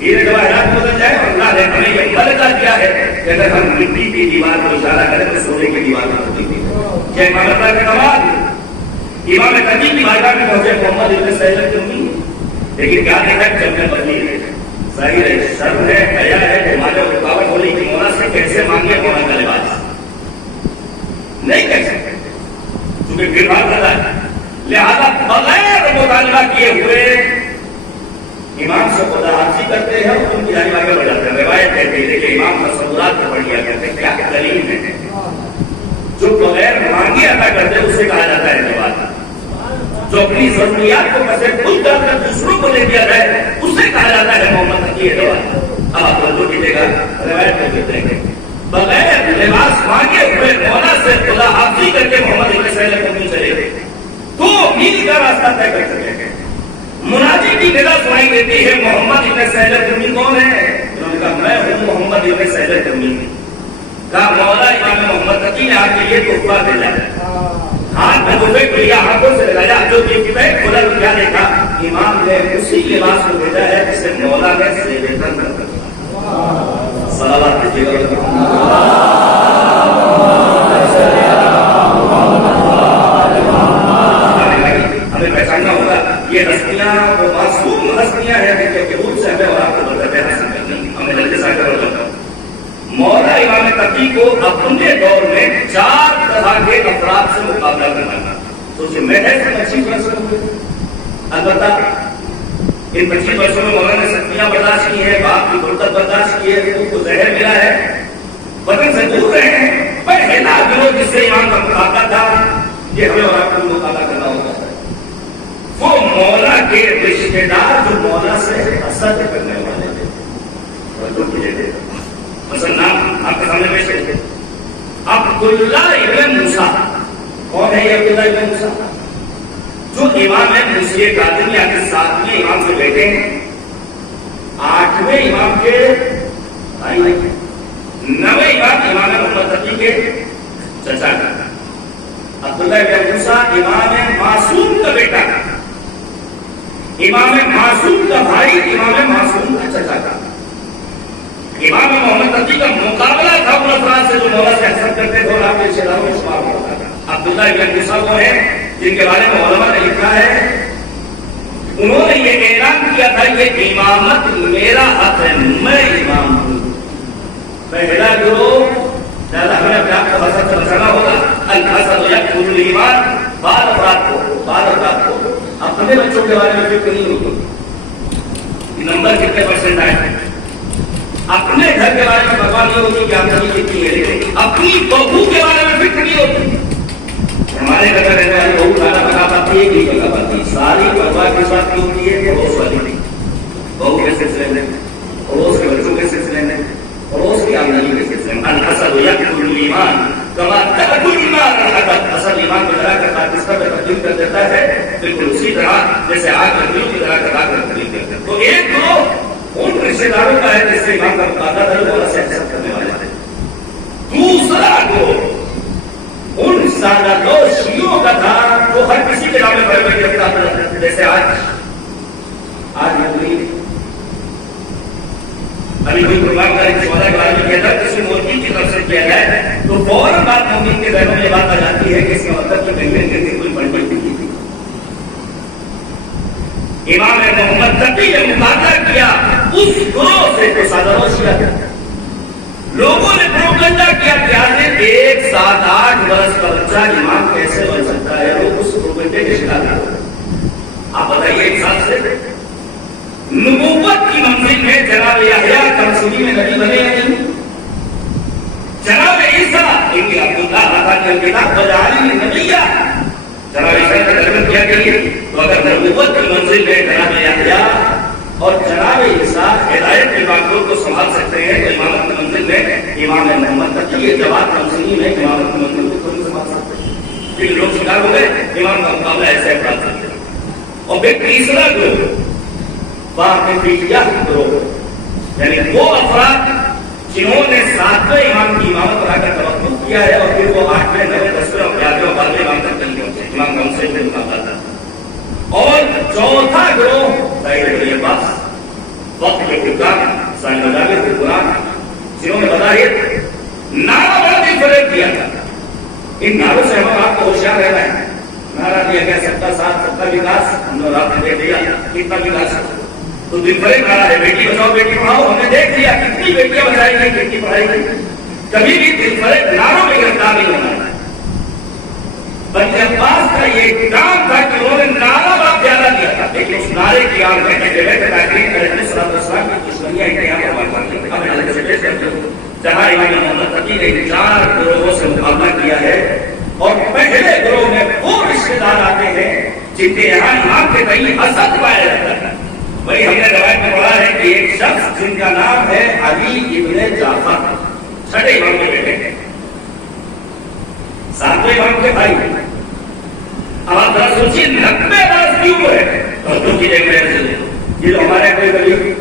یہ جواہرات بدل جائے. اور اللہ نے ہمیں یہ ملکہ دیا ہے کہ اگر ہم مٹی کی دیوار کو اشارہ کریں تو سونے کی دیوار پر ہوتی ہے. یہ امام اللہ کا کمال. امام تقی کی بارگاہ میں پہنچے محمد ابن سہیل کی, لیکن کیا دیکھا جب میں بدلی ہے, ظاہر ہے, شرم ہے, حیا ہے, ہمارے رکاوٹ ہونے کی مولا سے کیسے مانگے مولا کا لباس نہیں کہہ سکتے کیونکہ گربان کرتا ہے. لہذا بغیر مطالبہ کیے ہوئے امام سے خدا حافظی کرتے ہیں اور ان کی جانب آگے بڑھ جاتے ہیں. روایت کہتی ہے کہ امام تصورات کو پڑھ لیا کرتے ہیں. کیا دلیل ہے جو بغیر مانگے عطا کرتے ہیں اسے کہا جاتا ہے جواب. جو اپنی ضروریات کو کیسے خود کر کر دوسروں کو دے دیا جائے اسے کہا جاتا ہے محمد تقی جواب. اب آپ کو کیجیے گا روایت میں کہتے ہیں بغیر لباس مانگے ہوئے مولا سے خدا حافظی کر کے محمد ابن سہیل کو چلے گئے تو میل کا راستہ طے کر سکے گا. مناجی کی ندا سنائی دیتی ہے محمد ابن سہیل ترمی کون ہے؟ انہوں نے کہا میں ہوں محمد ابن سہیل ترمی. کہا مولا امام محمد تقی نے آپ کے لیے تحفہ بھیجا ہے. ہاتھ میں تحفے کو لیا, ہاتھوں سے لگایا, جو کھولا تو کیا دیکھا امام نے اسی لباس کو بھیجا ہے جسے مولا نے سیدے تن کر دیا. صلوات کیجیے گا. ہمیں پہچاننا ہوگا یہ ہستیاں وہ معصوم ہستیاں ہیں کہ ان سے ہمیں اور آپ کو برکتیں حاصل کرنی. ہمیں جلدی سے کر لگتا ہوں. مولا امام تقی کو اپنے دور میں 4 طرح کے افراد سے مقابلہ کرنا تھا. سوچے میں نے 25 برسوں ہوئے, البتہ ان 25 برسوں میں مولانا نے سختیاں برداشت کی ہے, باپ کی غربت برداشت کی ہے, ان کو زہر ملا ہے, وطن سے دور رہے ہیں. پہلا گروہ جس سے امام کا مقابلہ تھا یہ ہمیں اور آپ کو مقابلہ کرنا ہوتا ہے وہ مولا کے رشتے دار جو مولا سے حسد کرنے والے تھے. مثلا نام آپ کے سامنے پیش کرتے عبداللہ ابن موسیٰ. کون ہے یہ عبداللہ ابن موسیٰ؟ جو امام ہے موسیٰ کاظمی کے 7ویں امام سے بیٹے ہیں, 8ویں امام کے بھائی, 9ویں امام امام محمد تقی کے چچا کا. عبداللہ ابن موسیٰ امام معصوم کا بیٹا, امام معصوم کا بھائی, امام معصوم کا چچا کا. امام محمد تقی کا مقابلہ تھا ان افراد سے جو مولا سے حسد کرتے تھے اور آپ کے رشتے داروں میں شمار ہوتا تھا. عبداللہ ابن موسیٰ وہ ہے جن کے بارے میں علماء نے لکھا ہے انہوں نے یہ اعلان کیا تھا یہ امامت میرا حق ہے, میں امام ہوں. پہلا گروہ زیادہ ہمیں اپنے آپ کو حسد سے بچانا ہوگا. الحسد یقتل الایمان. بعض افراد کو اپنے بچوں کے بارے میں فکر نہیں ہوتی نمبر کتنے % آئے, اپنے گھر کے بارے میں پرواہ نہیں ہوتی کہ آمدنی کتنی ہے, لیکن اپنی بہو کے بارے میں فکر نہیں ہوتی. ہمارے گھر میں رہنے والی بہو کھانا بنا پاتی ہے کہ بنا پاتی, ساری پرواہ کے ساتھ کی ہوتی ہے پڑوس والی, بہو کے سلسلے میں, پڑوس کے بچوں کے سلسلے میں, پڑوس کی آمدنی کے سلسلے میں. الحسد یقتل الایمان کما تقتل النار الحطب. اصل ایمان کو جلا کر اس کا تبدیل کر دیتا ہے بالکل اسی طرح جیسے آگ لکڑیوں کی طرح کر تبدیل کرتا ہے. تو ایک گروہ ان رشتے داروں کا ہے جس سے امام کا مقابلہ تھا مولا سے حسد کرنے والے تھے. دوسرا گروہ ان سادہ شیعوں کا تھا جو ہر کسی کے نام پر گرفتار تھا. جیسے آج ابھی کوئی پروگرام کا ایک سوال کے بارے میں کہتا ہے کسی مولوی کی طرف سے کیا جائے تو فوراً بات مومن کے ذہنوں میں یہ بات آ جاتی ہے کہ اس کا مطلب کہ پہلے کے کوئی پڑھنے کی تھی. امام محمد تقی نے مقابلہ کیا اس گروہ سے جو سادہ شیعہ تھا. لوگوں نے پروپیگنڈا کیا کہ آج 1 7 8 برس کا بچہ امام کیسے بن سکتا ہے. لوگ اس پروپیگنڈے کے شکار ہوتے ہیں. آپ بتائیے ایک ساتھ سے نبوت کی منزل میں جناب یحییٰ تنزیلی میں نبی بنے ہیں نہیں. جناب عیسیٰ ان کی عبداللہ عطا کی الکتاب وجعلنی نبیّا, جناب عیسیٰ کا ترجمہ کیا گیا. تو اگر نبوت کی منزل میں جناب یحییٰ اور جناب عیسیٰ ہدایت کی باتوں کو سنبھال سکتے ہیں تو امامت کی منزل میں امام محمد تقی یہ جواب تمسینی میں امامت کی منزل کو خود سنبھال سکتے ہیں. پھر لوگ شکار ہو گئے امام کا مقابلہ ایسے افراد کرتے ہیں. اور پھر تیسرا گروہ واقفیہ گروہ، یعنی وہ افراد جنہوں نے ساتویں امام کی امامت پر آ کر توقع کیا ہے اور پھر وہ 8ویں 9ویں 10ویں اور 11ویں بعد امام تک نہیں پہنچے، امام کا ان سے بھی مقابلہ تھا. اور چوتھا گروہ ظاہر عباس وقت کے حکام سائن مجاہد کے قرآن جنہوں نے بظاہر نعرہ بڑا دل فریب کیا تھا. ان نعروں سے ہمیں آپ کو ہوشیار رہنا ہے. نعرہ دیا گیا سب کا ساتھ سب کا وکاس، ہم نے رات میں دیکھ لیا کتنا وکاس تو دل فریب نعرہ ہے بیٹی بچاؤ بیٹی پڑھاؤ، ہم نے دیکھ لیا کتنی بیٹیاں بچائی گئی بیٹی پڑھائی گئی. کبھی بھی دل فریب نعروں میں گرفتار نہیں ہونا ہے. بنی عباس کا یہ کام تھا کہ انہوں نے نعرہ بہت زیادہ دیا تھا، لیکن اس نعرے کی آگ میں جہاں امام محمد تقی نے 4 گروہوں سے مقابلہ کیا ہے. اور پہلے گروہ میں وہ رشتے دار آتے ہیں جن کے یہاں امام کے تئیں حسد پایا جاتا ہے. وہی ہم نے روایت میں پڑھا ہے کہ ایک شخص جن کا نام ہے علی ابن جعفر، 6 امام کے بیٹے ہیں، 7ویں امام کے بھائی. اب آپ ذرا سوچیے 90 برس کی عمر ہے اور کی دیکھ رہے ہیں یہ جو ہمارے کوئی کبھی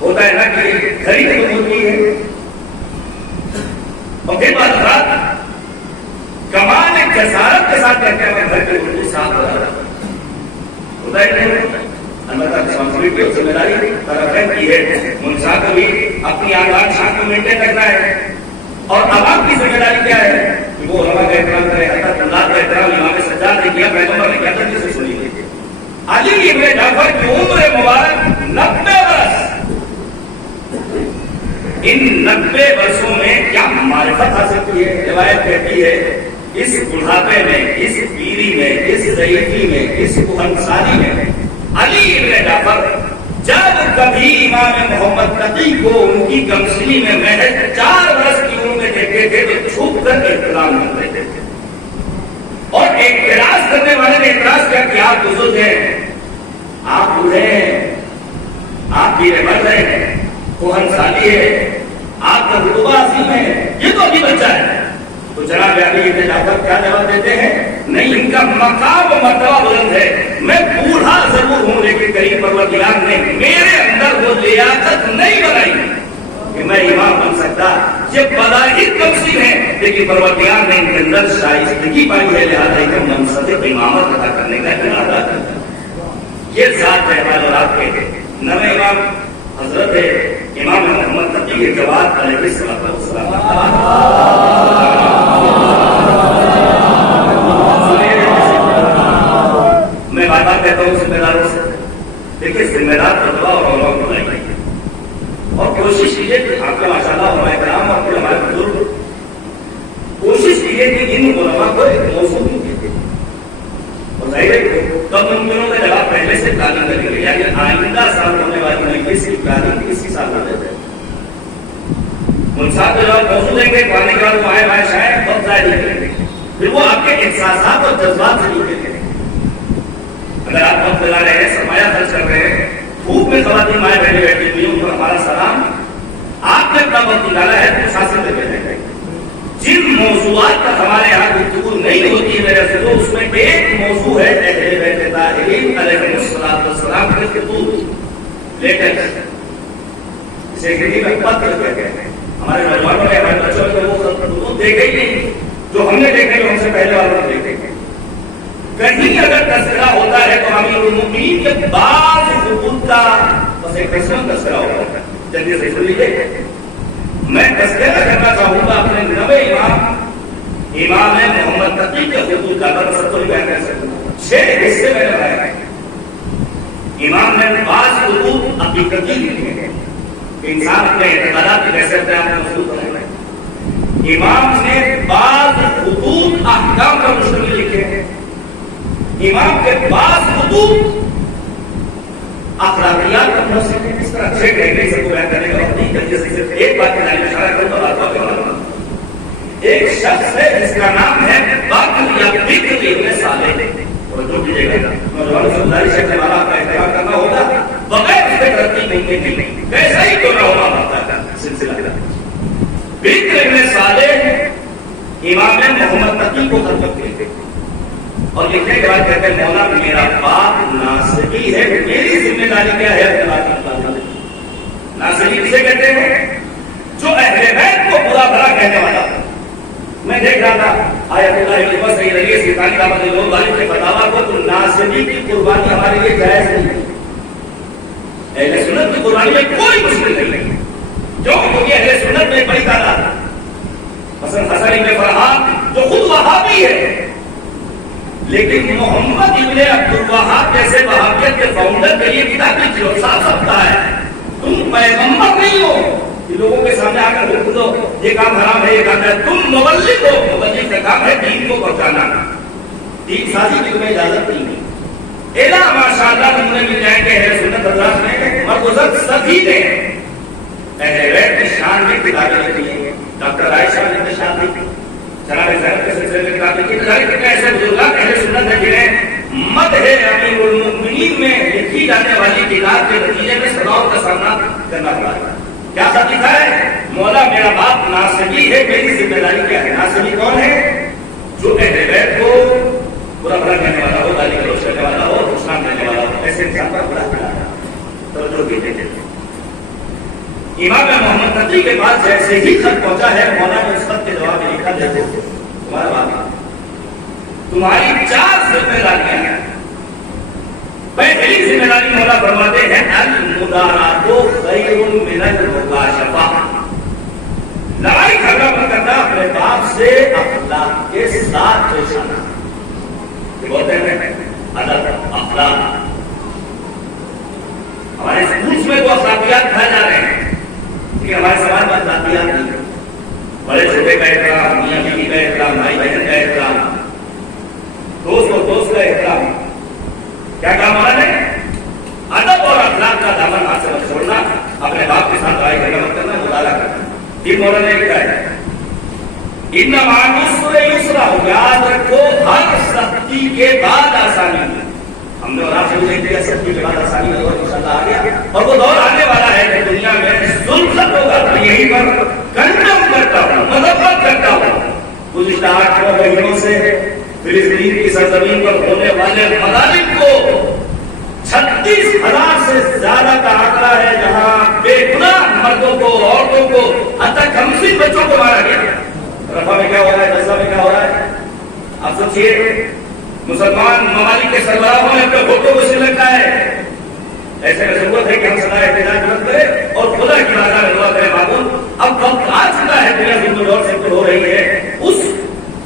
ہوتا ہے نا کہ گھڑی تو ہوتی ہے اور پھر بات کمال جسارت کے ساتھ کہتے ہیں گھر کے اردو صاف ہوتا ہے نہیں. البتہ رسپانسبلٹی اور ذمہ داری طرفین کی ہے. منصا کو بھی اپنی آزاد شان کو مینٹین رکھنا ہے. اور عوام کی ذمہ داری کیا ہے کہ وہ علماء کا احترام کرے. حضرت اللہ کا احترام امام سجاد نے کیا، پیغمبر نے کیا تھا سے سنی. علی ابن جعفر کی عمر مبارک 90 برس. ان 90 برسوں میں کیا معرفت حاصل کی ہے. روایت کہتی ہے اس بڑھاپے میں، اس پیری میں، اس ضعیفی میں، اس کہنسالی میں علی ابن جعفر جب کبھی امام محمد تقی کو ان کی کمسنی میں محض 4 برس کی عمر میں دیکھتے تھے تو چھپ کر احترام کرتے تھے. اور اعتراض کرنے والے نے اعتراض کیا کہ آپ بزرگ ہیں، آپ بوڑھے ہیں، آپ پیرے مرد ہیں، کہنسالی ہے، آپ کا رتبہ عظیم ہے، یہ تو ابھی بچہ ہے. تو جناب علی ابن جعفر کیا جواب دیتے ہیں؟ نہیں، ان کا مقام و مرتبہ بلند ہے، میں بوڑھا ضرور ہوں لیکن کریم پروردگار نے میرے اندر وہ لیاقت نہیں بنائی کہ میں امام بن سکتا. یہ بظاہر کمسن ہے لیکن پروردگار نے ان کے اندر شائستگی پائی ہے، لہٰذا ایک منصب امامت ادا کرنے کا ارادہ کرتا. یہ ذات ہے اور آپ کے 9ویں امام حضرت امام محمد تقی کے جواد علیہ السلام. میں بار بار کہتا ہوں ذمہ داروں سے، دیکھیے ذمہ دار فتویٰ اور علماء کو بنائیے اور کوشش کیجیے کہ آپ کے ماشاءاللہ علماء کرام اور پھر ہمارے بزرگ کوشش کیجیے کہ ان علماء کو ایک موضوع دیجیے. اور ظاہر ہے کم ممکنوں کا جواب پہلے سے تعلیم کریں گے، یعنی آئندہ سال ہونے والی مجلس کی تعلیم اسی سال میں دیتے ہیں. منصاب کے جواب موضوع دیں گے، پڑھنے کے بعد مائیں مائیں شاید بہت ظاہر نہیں کریں گے، پھر وہ آپ کے احساسات اور جذبات سے جڑے ہیں. اگر آپ وقت دلا رہے ہیں، سرمایہ خرچ کر رہے ہیں، دھوپ میں خواتین مائیں بہنیں بیٹھی ہوئی ان کو ہمارا سلام. آپ نے اپنا وقت نکالا ہے تو ساتھ سے دیتے ہیں. جن موضوعات پر ہمارے یہاں گفتگو نہیں ہوتی ہے میرے سے، اس میں ایک موضوع ہے اہل بیت طاہرین علیہ السلام کے خطوط لیٹر، اسے انگریزی میں پتر کہتے ہیں. ہمارے نوجوانوں نے ہمارے بچوں کو وہ خطوط دیکھے ہی نہیں جو ہم نے دیکھے، جو ہم سے پہلے والوں نے دیکھے. کہیں اگر تذکرہ ہوتا ہے تو امیر المؤمنین کے بعض خطوط کا بس ایک قسم تذکرہ ہوتا ہے. جلدی سے سن لیجیے. میں تذکرہ کرنا چاہوں گا اپنے 9ویں امام محمد تقی کے خطوط کا. اگر سب کو بیان کر سکوں 6 حصے میں بتایا ہے. امام نے بعض خطوط حقیقتی لکھے ہیں کہ انسان اپنے اعتقادات کی کیسے اپنے آپ کو مضبوط کرنا ہے. امام نے بعض خطوط احکام پر مشتمل لکھے ہیں. امام کے بعض خطوط اخلاقیات پر مشتمل ہیں. اس طرح 6 کہیں سے کو بیان کرنے کا وقت نہیں. جلدی سے صرف ایک بات کی جانب اشارہ کروں تو بات واقع معلوم. ایک شخص ہے جس کا نام ہے بکر یا بکر ابن صالح. اور جو کیجیے گا نوجوان سمجھداری سے ہمارا آپ کا احترام کرنا ہوگا بغیر اس کے نہیں کیسا ہی کیوں نہ ہوا ہوتا کا سلسلہ بکر ابن صالح امام محمد تقی کو خطبت دیتے اور لکھنے کے بعد کہتے ہیں مولا میرا باپ ناصحی ہے، میری ذمہ داری کیا ہے؟ ناصحی کسے کہتے ہیں؟ جو اہل بیت کو برا بھلا کہنے والا۔ میں دیکھ رہا تھا آیت اللہ علیہ سید علی سیستانی رحمۃ اللہ علیہ کے فتاویٰ کو، تو ناصحی کی قربانی ہمارے لیے جائز نہیں، اہل سنت کی قربانی میں کوئی مشکل نہیں ہے، کیونکہ اہل سنت میں بڑی تعداد مثلا حسن ابن فرحان جو خود وہابی ہے، لیکن محمد ابن عبد الوہاب جیسے وہابیت کے فاؤنڈر کے لیے کتاب لکھی ہو، صاف سکتا ہے تم پیغمبر نہیں ہو کہ لوگوں کے سامنے آ کر حکم دو یہ کام حرام ہے یہ کام ہے، تم مبلغ ہو، مبلغ کا کام ہے دین کو پہنچانا، دین سازی کی تمہیں اجازت نہیں ہے۔ الا ماشاءاللہ تم نے مل جائیں گے اہل سنت حضرات میں مرغوزت سبھی نے اہل بیت کی شان میں کتابیں لکھی ہیں، ڈاکٹر عائشہ نے شان لکھی، جناب زینب کے سلسلے میں کتاب لکھی، کتنے ایسے بزرگان اہل سنت ہیں جنہیں مدح امیر المؤمنین میں لکھی جانے والی کتاب کے نتیجے میں سزاؤں کا سامنا کرنا پڑا ہے۔ کیا سب لکھا ہے؟ مولا میرا باپ ناصحی ہے، میری ذمہ داری کیا ہے؟ ناصحی کون ہے؟ جو اہل بیت کو برا بھلا کہنے والا ہو، گالی گلوچ کرنے والا ہو، نقصان دینے والا ہو، ایسے انسان پر برا بھلا توجہ دیتے تھے۔ امام محمد تقی کے پاس جیسے ہی خط پہنچا ہے، مولا نے اس خط کے جواب میں لکھا دیتے تمہارا باپ تمہاری 4 ذمہ داریاں ہیں۔ پہلی ذمہ داری مولا فرماتے ہیں المدارات خیر من المکاشفہ، لڑائی جھگڑا مت کرنا، اپنے باپ سے اخلاق کے ساتھ پیش آنا، یہ بولتے ہیں ادب اخلاق۔ ہمارے اسکولس میں تو اخلاقیات پھیل جا رہے ہیں، کہ ہمارے سماج میں اخلاقیات نہیں، بڑے چھوٹے کا احترام، میاں بیوی کا احترام، بھائی بہن کا احترام، دوست اور دوست کا احترام۔ کیا کہا مولانا نے؟ ادب اور اخلاق کا دامن ہاتھ سے مت چھوڑنا، اپنے باپ کے ساتھ لڑائی جھگڑا مت کرنا، مطالعہ کرنا۔ پھر مولانا نے لکھا ہے ان مع العسر یسرا، یاد رکھو ہر سختی کے بعد آسانی ہے۔ ہم نے اور آپ سے نہیں کیا سختی کے بعد آسانی کا دور انشاءاللہ آ گیا، اور وہ دور آنے والا ہے کہ دنیا میں ظلم ختم ہوگا۔ میں یہی پر کنڈم کرتا ہوں، مذمت کرتا ہوں گزشتہ 8 مہینوں سے فلسطین کی سرزمین پر ہونے والے مظالم کو 36,000 سے زیادہ کا آنکڑا ہے، جہاں بے گناہ مردوں کو، عورتوں کو، حتیٰ کمسن بچوں کو مارا گیا۔ رفح میں کیا ہو رہا ہے، غزہ میں کیا ہو رہا ہے؟ آپ سوچیے، مسلمان ممالک کے سربراہوں نے اپنے ووٹوں کو سل رکھا ہے۔ ایسے میں ضرورت ہے کہ ہم سدا احتجاج بلند کریں اور خدا کی بارگاہ میں دعا کریں معبود اب وقت آ چکا ہے، دنیا ظلم و جور سے ہو رہی ہے، اس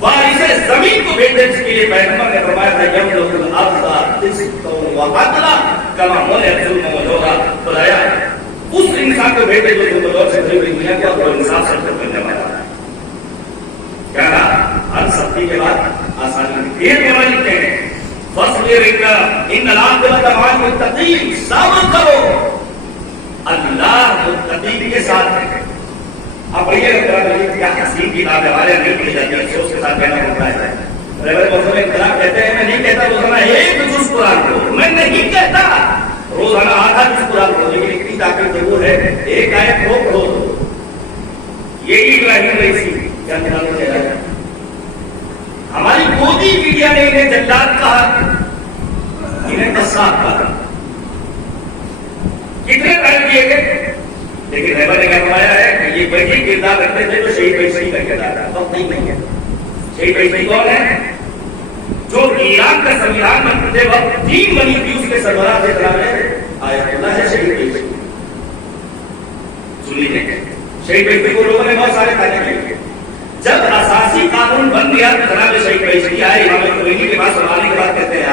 وارث زمین کو بھیجنے کے لیے پیغمبر نے فرمایا تھا یملک الارض قسطا وعدلا کما ملئت ظلما وجورا، خدایا اس انسان کو بھیجے جو ظلم و جور سے بھری ہوئی دنیا کو اور انصاف سے کرنے والا ہے۔ کیا کہا؟ ہر سختی کے بعد آسانی۔ پھر مولا لکھتے ہیں فاصبر ان العاقبۃ مع المتقین، صبر کرو، اللہ متقین کے ساتھ ہے۔ اب یہ کیا حسین کتاب ہے، ہمارے نہیں پڑھی جاتی ہے، افسوس کے ساتھ کہنا پڑتا ہے۔ ریورڈ موسم اختلاف کہتے ہیں میں نہیں کہتا روزانہ 1 جز قرآن کو، میں نہیں کہتا روزانہ آدھا جز قرآن کو، لیکن اتنی طاقت ضرور ہے 1 آیت کو پڑھو۔ یہی ابراہیم رئیسی کیا کتاب میں کہہ رہا ہے، ہماری گودی میڈیا نے انہیں جلاد کہا، انہیں قصاب کہا، کتنے قائم کیے گئے، لیکن رہبر نے فرمایا ہے کہ یہ وہی کردار رکھتے تھے جو شہید بیشتی کا کردار تھا، وقت نہیں ہے۔ شہید بیشتی کون ہے؟ جو ایران کا سنویدھان بنتے وقت 3 بنی تھی، اس کے سربراہ سے آیت اللہ ہے شہید بیشتی۔ سنیے، شہید بیشتی کو لوگوں نے بہت سارے تانے کیے۔ جب اساسی قانون بن گیا تو جناب شہید بیشتی آئے امام خمینی کے پاس سنانے کے بعد کہتے ہیں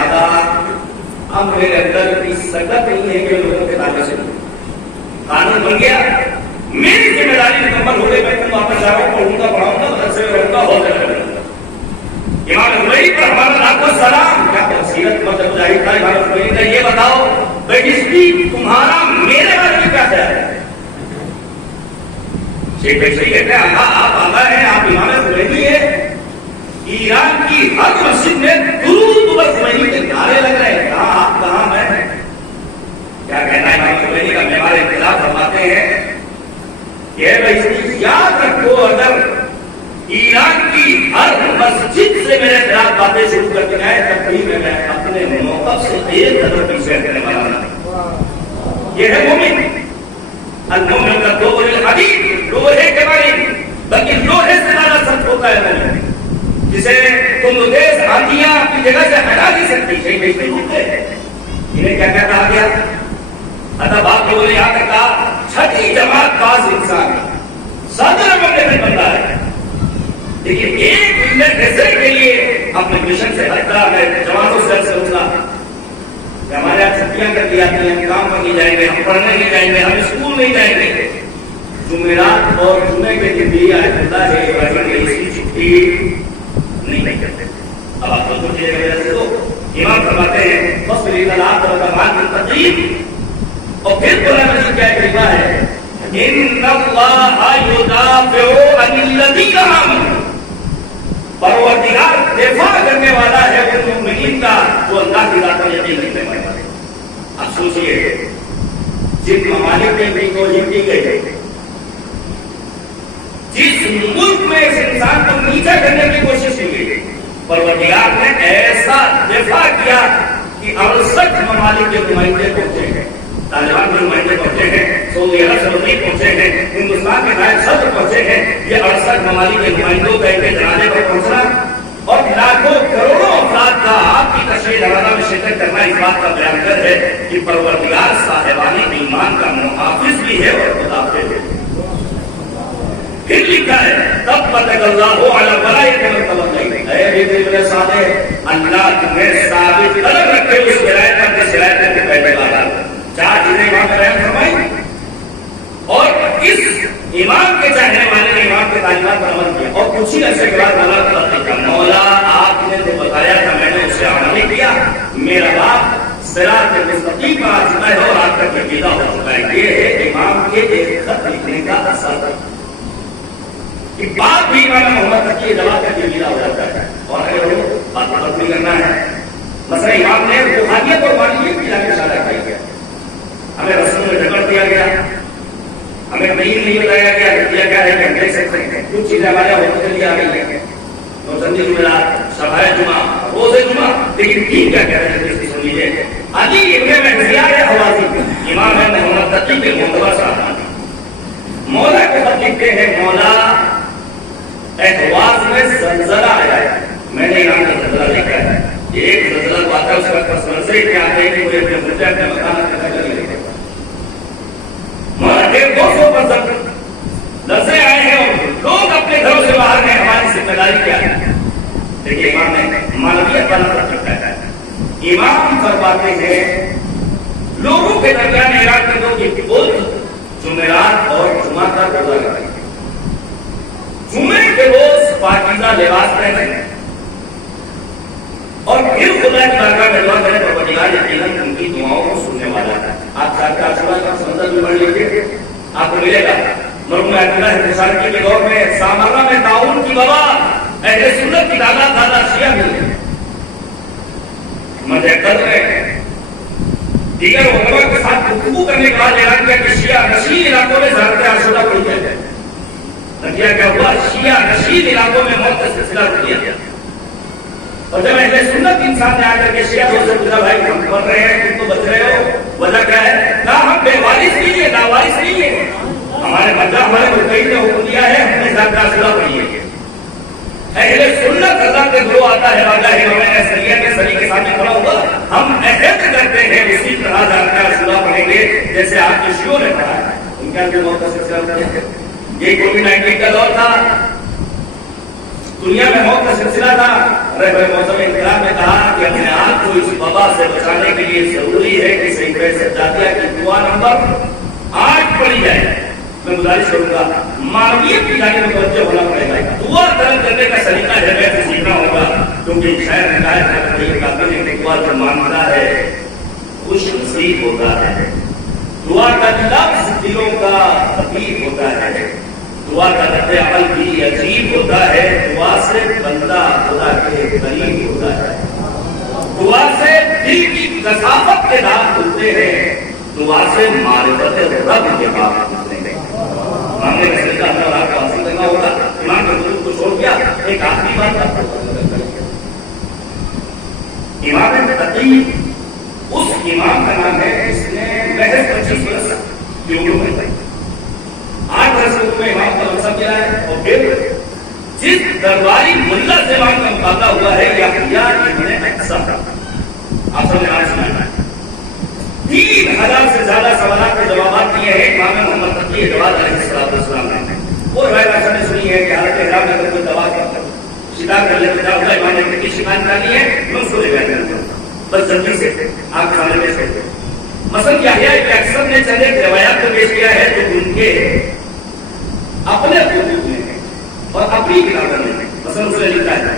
اب میرے اندر اتنی سکت نہیں ہے کہ لوگوں کے تانے سے قانون بن گیا، میری ذمہ داری مکمل ہو گئی، میں تم واپس جا رہا ہوں، پڑھوں گا، پڑھاؤں گا، مدرسے میں رہوں گا، ہو جائے گا۔ امام خمینی پر ہمارا لاکھوں سلام، کیا سیرت مطلب مجاہد تھا امام خمینی نے، یہ بتاؤ بیشتی تمہارا میرے بارے میں کیا خیال ہے؟ شیخ بیشتی کہتے ہیں آپ آقا ہیں، آپ امام خمینی ہیں، ایران کی ہر مسجد میں درود پر خمینی کے نعرے لگ رہے ہیں، کہاں آپ کہاں میں، کیا کہنا ہے امام خمینی کا؟ ہمارے خلاف فرماتے ہیں کہ بھائی یاد رکھو اگر ایران کی ہر مسجد سے میرے خلاف باتیں شروع کر دیا ہے تب بھی میں اپنے موقف سے ایک قدم پیچھے ہٹنے والا نہیں. یہ ہے مومن. المومن کا دو الحدید لوہے کے معنی بلکہ لوہے سے زیادہ سخت ہوتا ہے مومن جسے تم تیز آندیاں اپنی جگہ سے ہٹا نہیں سکتی. انہیں کیا کیا کہا گیا؟ ادب آپ لوگوں نے یہاں تک کہا چھٹی جماعت پاس انسان صدر بننے میں بندہ ہے لیکن ایک منٹ ایسے کے لیے اپنے مشن سے ہٹتا ہے. جوانوں سے عرض کروں گا کہ ہمارے یہاں چھٹیاں کر دی جاتی ہیں, ہم کام پر نہیں جائیں گے, ہم پڑھنے نہیں جائیں گے, ہم اسکول نہیں جائیں گے. جمعرات اور جمعے کے دن بھی آج ہوتا ہے اسی چھٹی نہیں کرتے. اب آپ کو چیزیں وجہ سے تو امام فرماتے ہیں فصل اطلاعات اور اقدامات کی تقریب اور پھر قرآن مجید کیا کلمہ ہے ان اللہ یدافع عن الذین آمنوا. پروردگار دفاع کرنے والا ہے ان مومنین کا جو اللہ کی ذات پر یقین رکھنے والے ہیں. اب سوچئے جن ممالک میں بھی توجہ کی گئی, جس ملک میں اس انسان کو نیچا کرنے کی کوشش کی گئی, پروردگار نے ایسا دفاع کیا کہ 68 ممالک کے نمائندے پہنچے ہیں, طالبان کے نمائندے پہنچے ہیں, سعودی عرب سے وزیر پہنچے ہیں, ہندوستان کے نائب صدر پہنچے ہیں. یہ 68 ممالک کے نمائندوں کا ایک جنازے پر پہنچنا اور لاکھوں کروڑوں افراد کا آپ کی تشریح روانہ میں شرکت کرنا اس بات کا بیان کر ہے کہ پروردگار صاحبان ایمان کا محافظ بھی ہے اور مدافع بھی ہے. پھر لکھا ہے تب تک اللہ علی الولایۃ والتوکل. اے میرے ساتھ اللہ تمہیں ثابت قدم رکھے اس ولایت پر جس ولایت کے پہلے والا. چار چیزیں امام نے بیان فرمائی اور اس امام کے چاہنے والے نے امام کے تعلیمات پر عمل کیا اور کچھ ہی عرصے کے بعد مولا آپ نے جو بتایا تھا میں نے اسے عمل نہیں کیا. میرا باپ صراط مستقیم پر آ چکا ہے اور آج تک عقیدہ ہو چکا ہے. یہ ہے امام کے ایک خط لکھنے کا اثر. بات بھی امام محمد تک یہ جواب کر کے عقیدہ ہو جاتا ہے. اور اگر وہ بات مطلب نہیں کرنا ہے مثلا امام نے روحانیت اور معنویت کی جانب اشارہ کیا, ہمیں رسول میں جگڑ دیا گیا, ہمیں نہیں بتایا گیا کیا کیا ہے کہ ہم دیکھ سکتے ہیں. کچھ چیزیں ہمارے ہوتے چلی آ گئی ہیں, روزندی جمعرات, شبائے جمعہ, روزے جمعہ, لیکن دین کیا کہہ رہے ہیں اس کی سن لیجیے. علی ابن مہدیار حوازی امام ہے محمد تقی کے مرتبہ صاحب مولا کو خط لکھتے ہیں مولا احواز میں زلزلہ آیا ہے. میں نے یہاں کا زلزلہ لکھا ہے. ایک زلزلہ کو آتا ہے اس کا پس منظر کیا آتے ہیں کہ مجھے اپنے مجھے اپنے مکانات کا خیال لکھے مولا 150 پر دسے آئے ہیں اور لوگ اپنے گھروں سے باہر ہیں. ہماری ذمہ داری کیا ہے؟ دیکھیے امام نے معنویت والا خط لکھا ہے. امام فرماتے ہیں لوگوں کے درمیان اعلان کر دو کہ بدھ جمعرات اور جمعہ کا روزہ رکھیں, جمعے کے روز پاکیزہ لباس پہنیں اور پھر خدا کی بارگاہ میں دعا کریں. پروردگار یقیناً ان کی دعاؤں کو سننے والا ہے. آپ ساتھ کا عاشورہ کا سمندر بھی پڑھ لیجیے, آپ کو ملے گا. مرحوم عبداللہ انتشار کے دور میں سامرہ میں طاعون کی وبا, اہل سنت کی تعداد زیادہ شیعہ مل گئے. مجھے کر رہے ہیں دیگر علماء کے ساتھ گفتگو کرنے کے بعد اعلان کیا کہ شیعہ نشین علاقوں میں زیادہ عاشورہ پڑھی جائے. نتیجہ کیا ہوا؟ شیعہ نشین علاقوں میں موت کا سلسلہ رک دیا گیا. اور جب اہل سنت انسان نے آ کر کے شیعہ دوست پوچھا بھائی ہم پڑھ رہے ہیں تم تو بچ رہے ہو, وجہ کیا ہے؟ نہ ہم بے وارث نہیں ہے, ناوارث نہیں ہے, ہمارے بچہ ہمارے متحد نے حکم دیا ہے ہم نے زیادہ عاشورہ پڑھی ہے. اہل سنت اللہ کے گروہ آتا ہے واجہ ہے میں سریہ کے سری کے سامنے کھڑا ہوا, ہم عہد کرتے ہیں اسی طرح زیادہ عاشورہ پڑھیں گے جیسے آپ کے شیعوں نے پڑھا ہے. ان کا جو موت کا سلسلہ ہے یہ کووڈ-19 کا دور تھا, دنیا میں موت کا سلسلہ تھا. رہبر موسم انقلاب نے کہا کہ اپنے آپ کو اس وبا سے بچانے کے لیے ضروری ہے کہ صحیفہ سجادیہ کی دعا نمبر 8 پڑھی جائے. میں گزارش کروں گا معنویت کی جانب متوجہ ہونا پڑے گا. دعا طلب کرنے کا سلیقہ ہے ویسے سیکھنا ہوگا کیونکہ شاید دعا جو مانگتا ہے خوش نصیب ہوتا ہے. دعا کا لفظ دلوں کا خفیف ہوتا ہے, دعا کا رد عمل بھی عجیب ہوتا ہے. دعا سے بندہ خدا کے قریب ہوتا ہے, دعا سے دل کی کثافت کے داغ کھلتے ہیں, دعا سے معرفت رب کے بعد نکلیں گے. امام نے کہا کہ اللہ آپ کو حاصل کرنا ہوگا. امام نے حضور کو چھوڑ دیا. ایک آخری بات آپ کو امام تقی اس امام کا نام ہے جس نے محض 25 برس کی عمر میں 8 برس کی عمر میں امام کا منصب کیا ہے. اور پھر جس درباری ملا سے امام کا مقابلہ ہوا ہے یحییٰ ابن اقصی, آپ سب نے آج سنا ہے 3000 سے زیادہ سوالات کے جوابات دیے ہیں امام محمد تقی جواد علیہ السلام نے. وہ روایت ایسا نے سنی ہے کہ حالت احرام میں اگر کوئی دوا کا شکار کر لیتا ہوگا امام نے کی شکایت کرنی ہے میں اس کو لے جاتا ہوں بس جلدی سے آپ سامنے پیش کرتے ہیں. مثلا یحییٰ ابن اقصی نے چند ایک روایات کو پیش کیا ہے جو ان کے اپنے وجود میں ہے اور اپنی کتابوں میں. مثلا اس نے لکھا ہے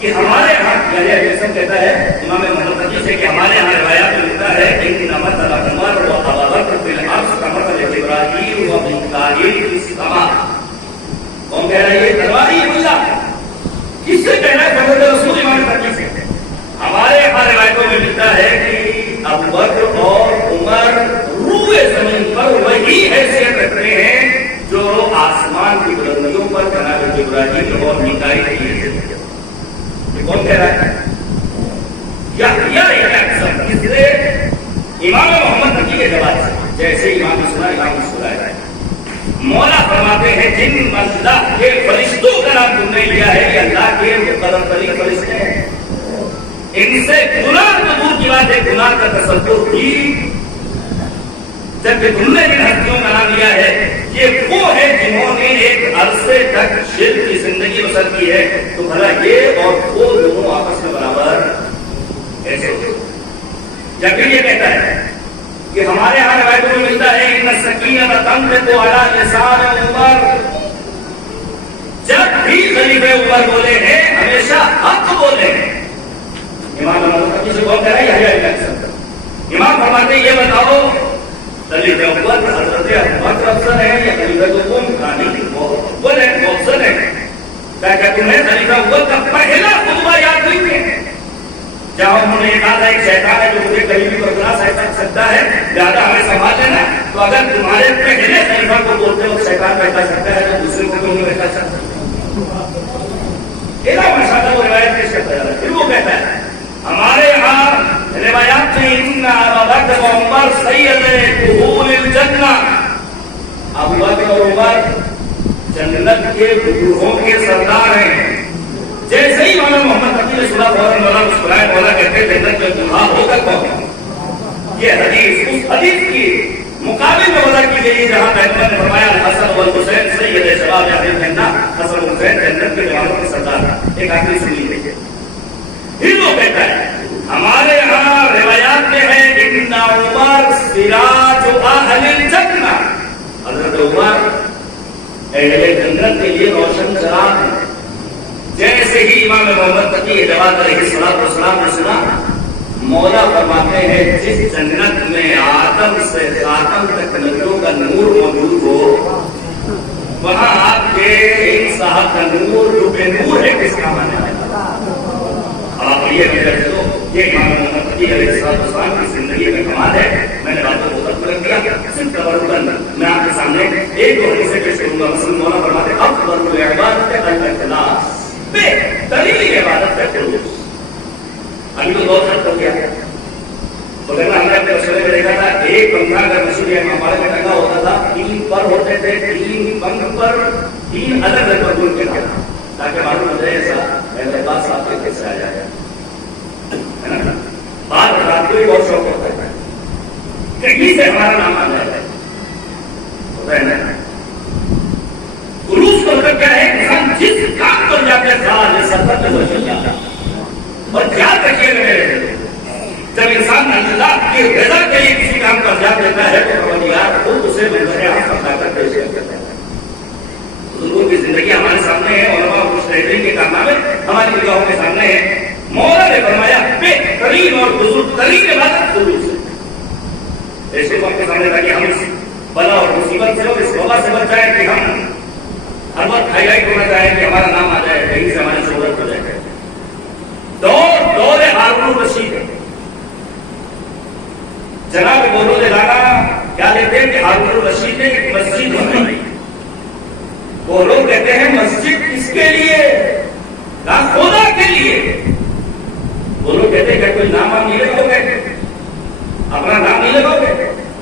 کہ ہمارے یہاں یحییٰ ابن اقصی کہتا ہے امام محمد تقی سے کہ ہمارے یہاں روایات میں لکھا ہے کہ نمت عمر و ابا بکر فی الارض کا مثل ابراہیم و میکائیل فی السماء. کون کہہ رہا ہے یہ درباری اللہ کس سے کہنا ہے؟ حضرت رسول امام تقی سے. ہمارے یہاں روایتوں میں ملتا ہے کہ ابو بکر اور عمر روئے زمین پر وہی حیثیت رکھتے ہیں جو آسمان کی بلندیوں پر جناب ابراہیم اور میکائیل کی حیثیت رکھتے ہیں. یہ کون کہہ رہا ہے؟ یحییٰ ابن اقصی. کس سے؟ امام محمد تقی کے جواب سے. جیسے امام نے سنا امام نے سنا ہے. مولا فرماتے ہیں جن اللہ کے فرشتوں کا نام تم نے لیا ہے یہ اللہ کے مقرر ترین فرشتے ہیں. ان سے گناہ تو دور کی بات ہے گناہ کا تصور بھی جبکہ تم نے جن ہستیوں کا نام لیا ہے یہ وہ ہے جنہوں نے ایک عرصے تک شرک کی زندگی بسر کی ہے. تو بھلا یہ اور وہ دونوں آپس میں برابر کیسے ہوتے؟ جبکہ یہ کہتا ہے کہ ہمارے یہاں روایتوں میں ملتا ہے ان السکینۃ تنطق علی لسان عمر. جب بھی خلیفہ عمر بولے ہیں ہمیشہ حق بولے ہیں. امام محمد تقی سے کون کہہ رہا ہے؟ یحییٰ ابن اقصی. امام فرماتے ہیں یہ بتاؤ خلیفہ عمر حضرت ابوبکر افضل ہے یا خلیفہ دوم ثانی افضل ہے افضل ہے؟ کیا تمہیں خلیفہ عمر کا پہلا خطبہ یاد نہیں ہے جہاں انہوں نے یہ کہا تھا ایک شیطان ہے جو مجھے کہیں بھی برقرار سکتا ہے لہٰذا ہمیں سنبھال لینا. تو اگر تمہارے پہلے خلیفہ کو بولتے ہو شیطان بہتا سکتا ہے تو دوسرے کو کیوں نہیں بہتا سکتا؟ وہ روایت پیش کرتا ہے. پھر وہ کہتا ہے ہمارے یہاں روایات میں ان ابا بکر و عمر سید دخول الجنہ. ابو بکر اور عمر جنت کے گروہوں کے سردار ہیں. جیسے ہی مولانا محمد تقی نے سنا فوراً مولانا مسکرائے. مولا کہتے ہیں جنت میں دلہا ہوگا کون؟ یہ حدیث اس حدیث کی مقابل میں وضع کی گئی جہاں پیغمبر نے فرمایا حسن والحسین سید شباب اہل الجنہ. حسن حسین جنت کے جوانوں کے سردار. ایک آخری سن لیجیے. پھر وہ کہتا ہے ہمارے یہاں روایات میں ہے ان عمر سراج اہل الجنہ. حضرت عمر اہل جنت کے لیے روشن چراغ ہے. جیسے ہی امام محمد تقی جواد علیہ السلام نے سنا مولا فرماتے ہیں جس جنت میں آدم سے خاتم تک نبیوں کا نور موجود ہو وہاں آپ کے ایک صاحب کا نور جو بے نور ہے کس کا مانا ہے؟ آپ یہ امام محمد تقی علیہ السلام کی زندگی میں کمال ہے. میں نے باتوں کو ترک کر دیا صرف تبرکن میں آپ کے سامنے ایک دو حدیثیں پیش کروں گا. مثلا مولا فرماتے ہیں افضل العبادت الاخلاص. بہترین عبادت ہے خلوص. ابھی تو بہت حد ہو گیا مگر ہم نے اپنے مشورے میں دیکھا تھا ایک پنکھا اگر مشورے ہمارے میں ٹنگا ہوتا تھا 3 پر ہوتے تھے 3 پنکھ پر 3 الگ الگ پردون کے تھا تاکہ معلوم ہو جائے ایسا میرے پاس آپ کے کیسے آ جائے ہے نا. بات رات کو بھی بہت شوق ہوتا ہے کہیں سے ہمارا نام آ جائے ہوتا ہے نا. خلوص کا مطلب کیا ہے کہ ہم جس کام پر جاتے ہیں اور یاد رکھیے میرے جب انسان اللہ کی رضا کے لیے کسی کام کا انجام دیتا ہے تو پروردگار خود اسے منظر عام لا کر پیش کرتا ہے. بزرگوں کی زندگی ہمارے سامنے ہے. علماء اور مجتہدین کے کارنامے ہماری نگاہوں کے سامنے ہیں. مولا نے فرمایا بہترین اور بزرگ ترین عبادت خلوص ہے. ایسے وقت کے سامنے تاکہ ہم اس بلا اور مصیبت سے اور اس وبا سے بچ جائیں کہ ہم ہر وقت ہائی لائٹ ہونا چاہیں کہ ہمارا نام آ جائے کہیں سے ہماری شہرت ہو جائے. دور ہارون الرشید جناب مولود رشید نے ایک مسجد بنائی. وہ لوگ کہتے ہیں مسجد کس کے لیے؟ خدا کے لیے. وہ لوگ کہتے ہیں کہ کوئی نام آپ نہیں لگاؤ گے، اپنا نام نہیں لگاؤ گے.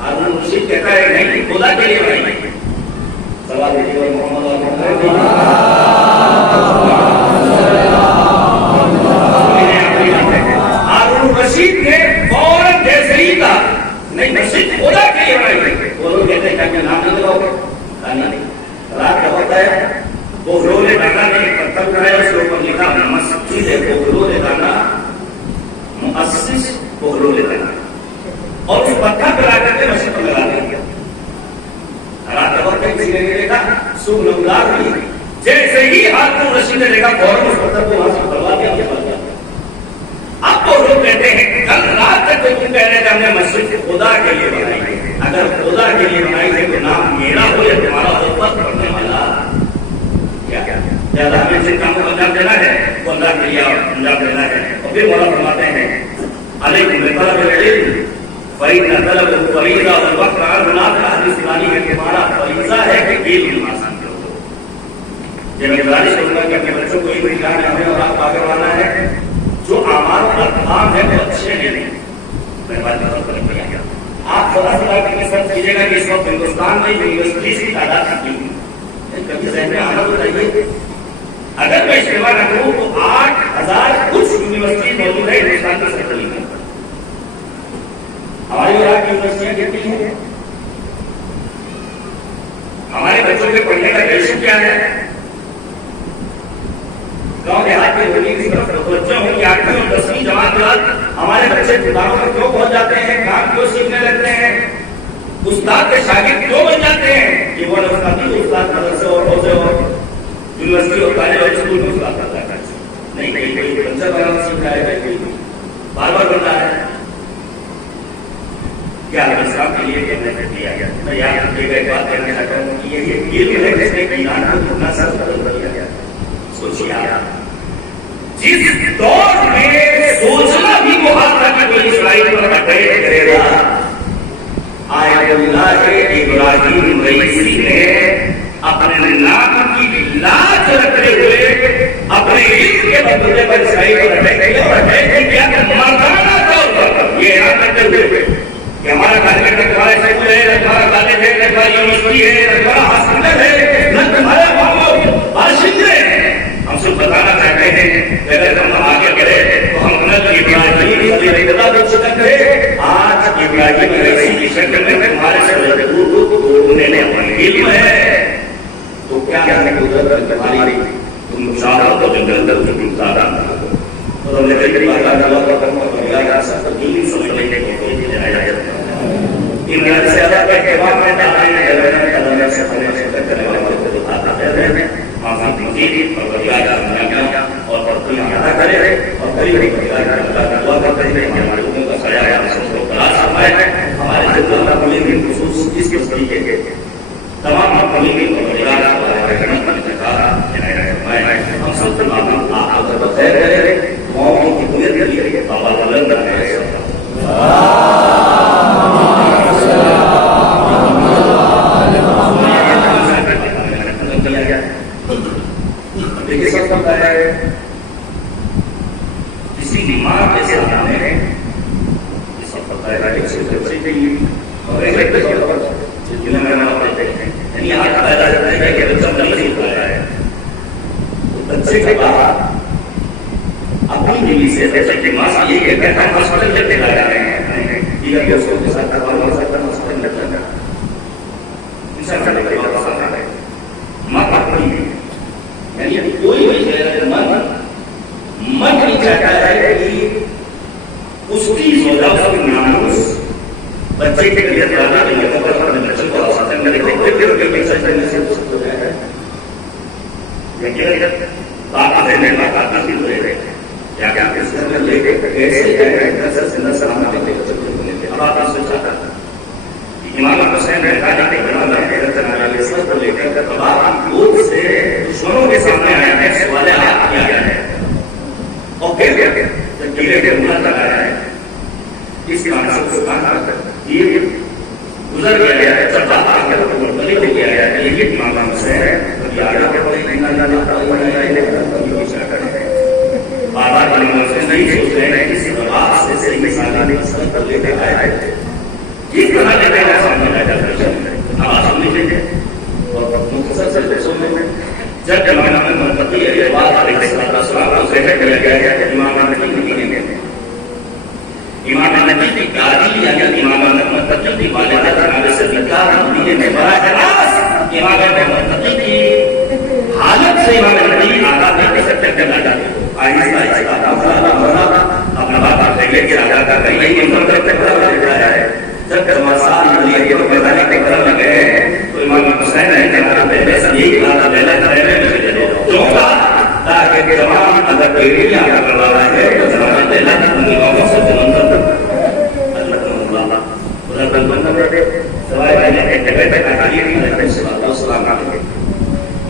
ہارون رشید کہتا ہے نہیں، خدا کے لیے بنائی. سوال ہارون رشید نے فوراً جیسے ہی کہا نہیں مسجد خدا کے لیے بنائی. وہ لوگ کہتے ہیں کہ نام نہیں لگاؤ گے. نہیں، رات کا ہوتا ہے بغلول دانا نے ایک پتھر اٹھایا، اس کے اوپر لکھا مسجد بغلول دانا، مؤسس بغلول دانا، اور اس پتھر پر آ کر کے مسجد پر لگا دیا. رات کا وقت کسی نے دیکھا صبح نمودار ہوئی، جیسے ہی ہارون رشید نے دیکھا فوراً اس پتھر کو وہاں سے اتروا دیا. اب وہ لوگ کہتے ہیں کل رات تک تو تم کہہ رہے تھے ہم نے مسجد خدا کے لیے بنائی ہے. اگر خدا کے لیے بنائی ہے تو نام میرا ہو یا تمہارا ہو، پر پڑھنے والا زیادہ ہمیں سے کام کو انجام دینا ہے، وہ اللہ کے لیے انجام دینا ہے. اور پھر مولا فرماتے ہیں علیکم بطلب العلم فإن طلبه فریضہ والوقت عرضناک. حدیث پرانی ہے کہ ہمارا فریضہ ہے کہ علم حاصل کرو. یہ میں گزارش کروں گا کہ اپنے بچوں کو یہ سکھانا ہے اور آپ آگے بڑھانا ہے. جو اعمال اور ارکان ہے وہ اچھے ہیں نہیں، میں بات کر رہا ہوں. آپ تھوڑا سا کر سرچ کیجیے گا کہ اس وقت ہندوستان میں یونیورسٹیز کی تعداد کتنی ہے. کبھی ذہن میں آنا تو چاہیے. اگر میں اجتماع نہ کروں تو 8,000 کچھ یونیورسٹی موجود ہے ہندوستان کے سرکل میں. ہماری اور آپ کی یونیورسٹیاں کتنی ہیں؟ ہمارے بچوں کے پڑھنے کا ریشو کیا ہے؟ گاؤں دیہات میں ہونے کی طرف توجہ ہو کہ 8ویں اور 10ویں جماعت کے بعد ہمارے بچے دکانوں پر کیوں پہنچ جاتے ہیں، کام کیوں سیکھنے لگتے ہیں، استاد کے شاگرد کیوں بن جاتے ہیں. یہ وہ استاد مدرسے اور روزے اور یونیورسٹی اور کالج اور اسکول میں استاد کرتا ہے. نہیں کہیں کوئی پنچر بنانا سیکھ رہا ہے، کوئی بار بار بن رہا ہے. کیا اسلام کے لیے دیا گیا؟ میں یاد رکھیے گا ایک بات کہنا چاہتا ہوں کہ یہ علم ہے جس نے ایمان کو اپنا سر بدل دیا گیا. سوچیے آپ جس دور میں سوچنا بھی بہت تھا کہ کوئی اسرائیل پر اٹیک کرے گا، آیت اللہ ابراہیم رئیسی نے اپنے نام کی لاج رکھتے ہوئے اپنے علم کے بدلے پر اسرائیل پر اٹیک کیا اور اٹیک کیا کہ مردانہ طور پر یہ اعلان کرتے ہوئے کہ ہمارا کالج ہے، تمہارا اسکول ہے، تمہارا کالج ہے، تمہاری یونیورسٹی ہے، تمہارا ہاسپٹل ہے، نہ تمہارے باشندے ہیں. ہم سب بتانا چاہتے ہیں کہ اگر ہم آگے بڑھے تو ہم ابراہیم شکل کرے. آج ابراہیم کی شکل میں تمہارے سے ڈھونڈنے میں علم ہے تو کیا تمہاری تم چاہو تو جنگل تم زیادہ اور ہم نے کئی بار سمجھنے کو ان سے اللہ کے احترام میں سے کرنے والوں کو بتاتا ہے اور ادا کرے اور ہمارے خصوص اس کے طریقے کے تمام ہم سب کسی بیمار کے سامنے بچے کے بعد اپنی بیوی سے جیسے کہ ماں یہ کہتے ہیں ہم ہاسپٹل میں لے جا رہے ہیں دیگر دوستوں کے ساتھ ہاسپٹل میں لے جانا ماں اپنی یعنی کوئی بھی من نہیں چاہتا ہے کہ اس کی زوجہ ناموس بچے کے لیے زیادہ بچوں کو ہاسپٹل میں دشمنوں کے سامنے آیا ہے سوال آپ کیا گیا ہے اور پھر جب گرے کے حملہ لگایا ہے اس کے بعد یہ گزر گیا ہے بات کر کے منتقل ہو گیا ہے یہ امام حسین ہے یاد ہے کوئی نہیں جاتا بابا امام حسین نہیں سوچ رہے ہیں کسی بات سے صحیح مثال کر لیتے آئے یہ کہاں لیتے ہیں سامنے آیا آواز سن لیجیے اور مختصر سے سن لیں جب امام منتقل یہ بات علیہ السلام کو ذکر کیا گیا ہے کہ امام منتقل امام نبی کی گاڑی یعنی امام منتقل کی والدہ جناب صدیقہ مدینے میں براہ راست امام منتقل کی حالت سے امام نبی آگاہ کر سکتے ہیں آہستہ آہستہ اپنا بات پہلے کی آگاہ کا کہیں منتقل تک رہا ہے جب مسال علی کے میدان کے کرم لگے تو امام حسین نے کہا پہلے سے یہی بات پہلے میں مجھے دو کیوں بات تاکہ تمام اگر پیڑیاں کر رہا ہے تو زمانہ اللہ کی اماموں سے منتظر اللہ کا اللہ خدا کا منتظر سوائے میں ایک جگہ پہ کہانی ہے علیہ السلام علیکم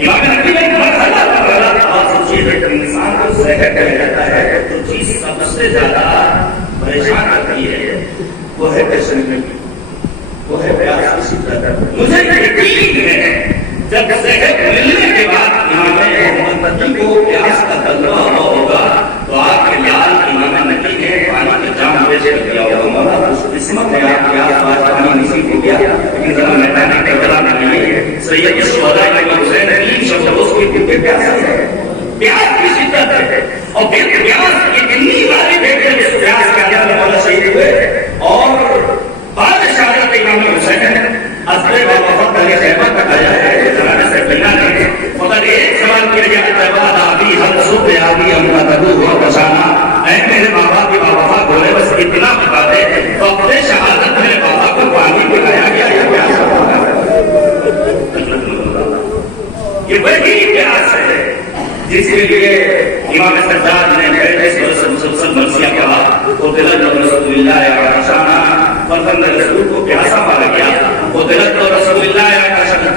امام نبی نے مرحلہ کر رہا اور سوچیے کہ انسان کو زہر کہا جاتا ہے تو چیز سب سے زیادہ پریشان کرتی ہے وہ ہے پیشنٹی وہ ہے پیاس کی شدت مجھے یقین ہے جب زہر ملنے کے بعد امام منتقل کو پیاس کا تجربہ ہوگا تو آپ کے لال امام نبی نے پانی کا جام پیش کر دیا ہوگا مولا خوش قسمت ہے آپ کے آس پاس پانی نصیب ہو گیا لیکن ذرا میدان کربلا میں نہیں ہے سید الشہداء امام حسین تین شب روز کی بھوکے پیاس ہے پیاس کی شدت ہے اور پھر پیاس اتنی باری بیٹھے اس پیاس کے اندر مولا شہید ہوئے اور بعد شہادت امام حسین اصل وفات علی خیبہ کٹایا ہے زمانے سے پہلا نہیں مگر ایک سوال کیا گیا کہ بعد آبی حد صبح آبی امنا تبو ہوا بشانا اے میرے باپ کی وفا بولے بس اتنا بتا دے وقت شہادت میرے بابا کو پانی پلایا گیا یا پیاس یہ وہی پیاس ہے جس کے لیے امام سجاد نے پہلے مسلسل مرثیہ کہا وہ دلت رسول اللہ علیہ فرزند رسول کو پیاسا مارا گیا وہ دلت رسول اللہ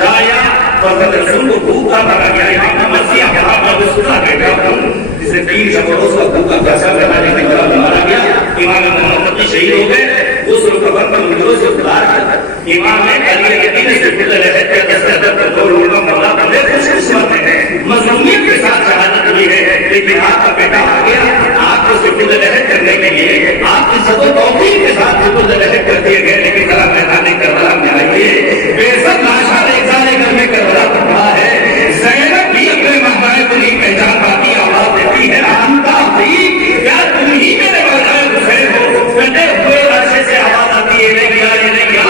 علیہ فرزند رسول کو بھوکا مارا گیا امام مرثیہ کہا میں اس کا بیٹا ہوں جسے 3 شب روز کا بھوکا پیاسا کرانے کے بعد مارا گیا امام محمد شہید ہو گئے اس قبر پر مجھے سے اتار کر امام نے علی کے دین سے بدل رہے تھے جیسے ادب پر دو لوگوں مولا بندے خوش قسمت ہے مظلومیت کے ساتھ شہادت بھی ہے لیکن آپ کا بیٹا آ گیا آپ کو سپرد لہر کرنے کے لیے آپ کی سب و توفیق کے ساتھ سپرد لہر کر دیے گئے لیکن ذرا میدان کربلا میں آئیے بے سب لاشا ریزانے گھر میں کربلا پڑا ہے زینب بھی اپنے مہمائے بنی پہچان باقی آواز دیتی ہے آنتا بھی کیا تم ہی میرے مہمائے حسین ہو کٹے ہوئے عرصے سے آواز آتی ہے نہیں کیا یہ نہیں کیا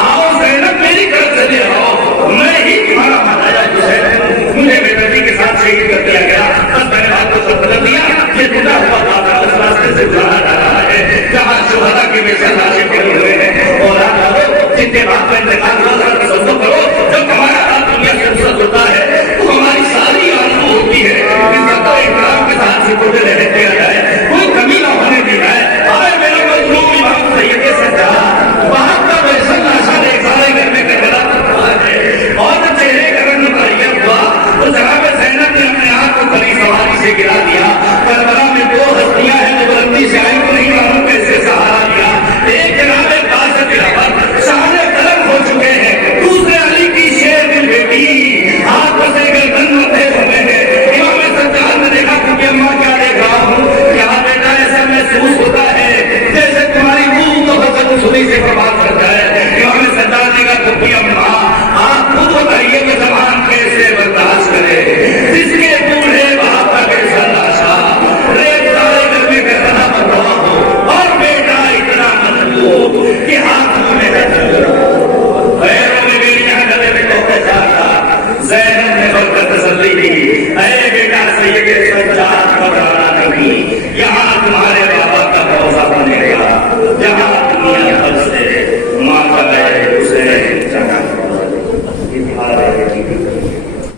آؤ زینب میری طرف سے لے آؤ میں ہی تمہارا مہمائے حسین ہوں مجھے بے نبی کے ساتھ شہید کر دیا گیا بس میں نے بات کو سب بدل دیا یہ ٹوٹا ہوا بابا اس راستے سے گزارا جا رہا ہے جہاں شہداء کے بے شر لاشیں پڑی ہوئے ہیں اور آپ جن کے بعد میں انتقال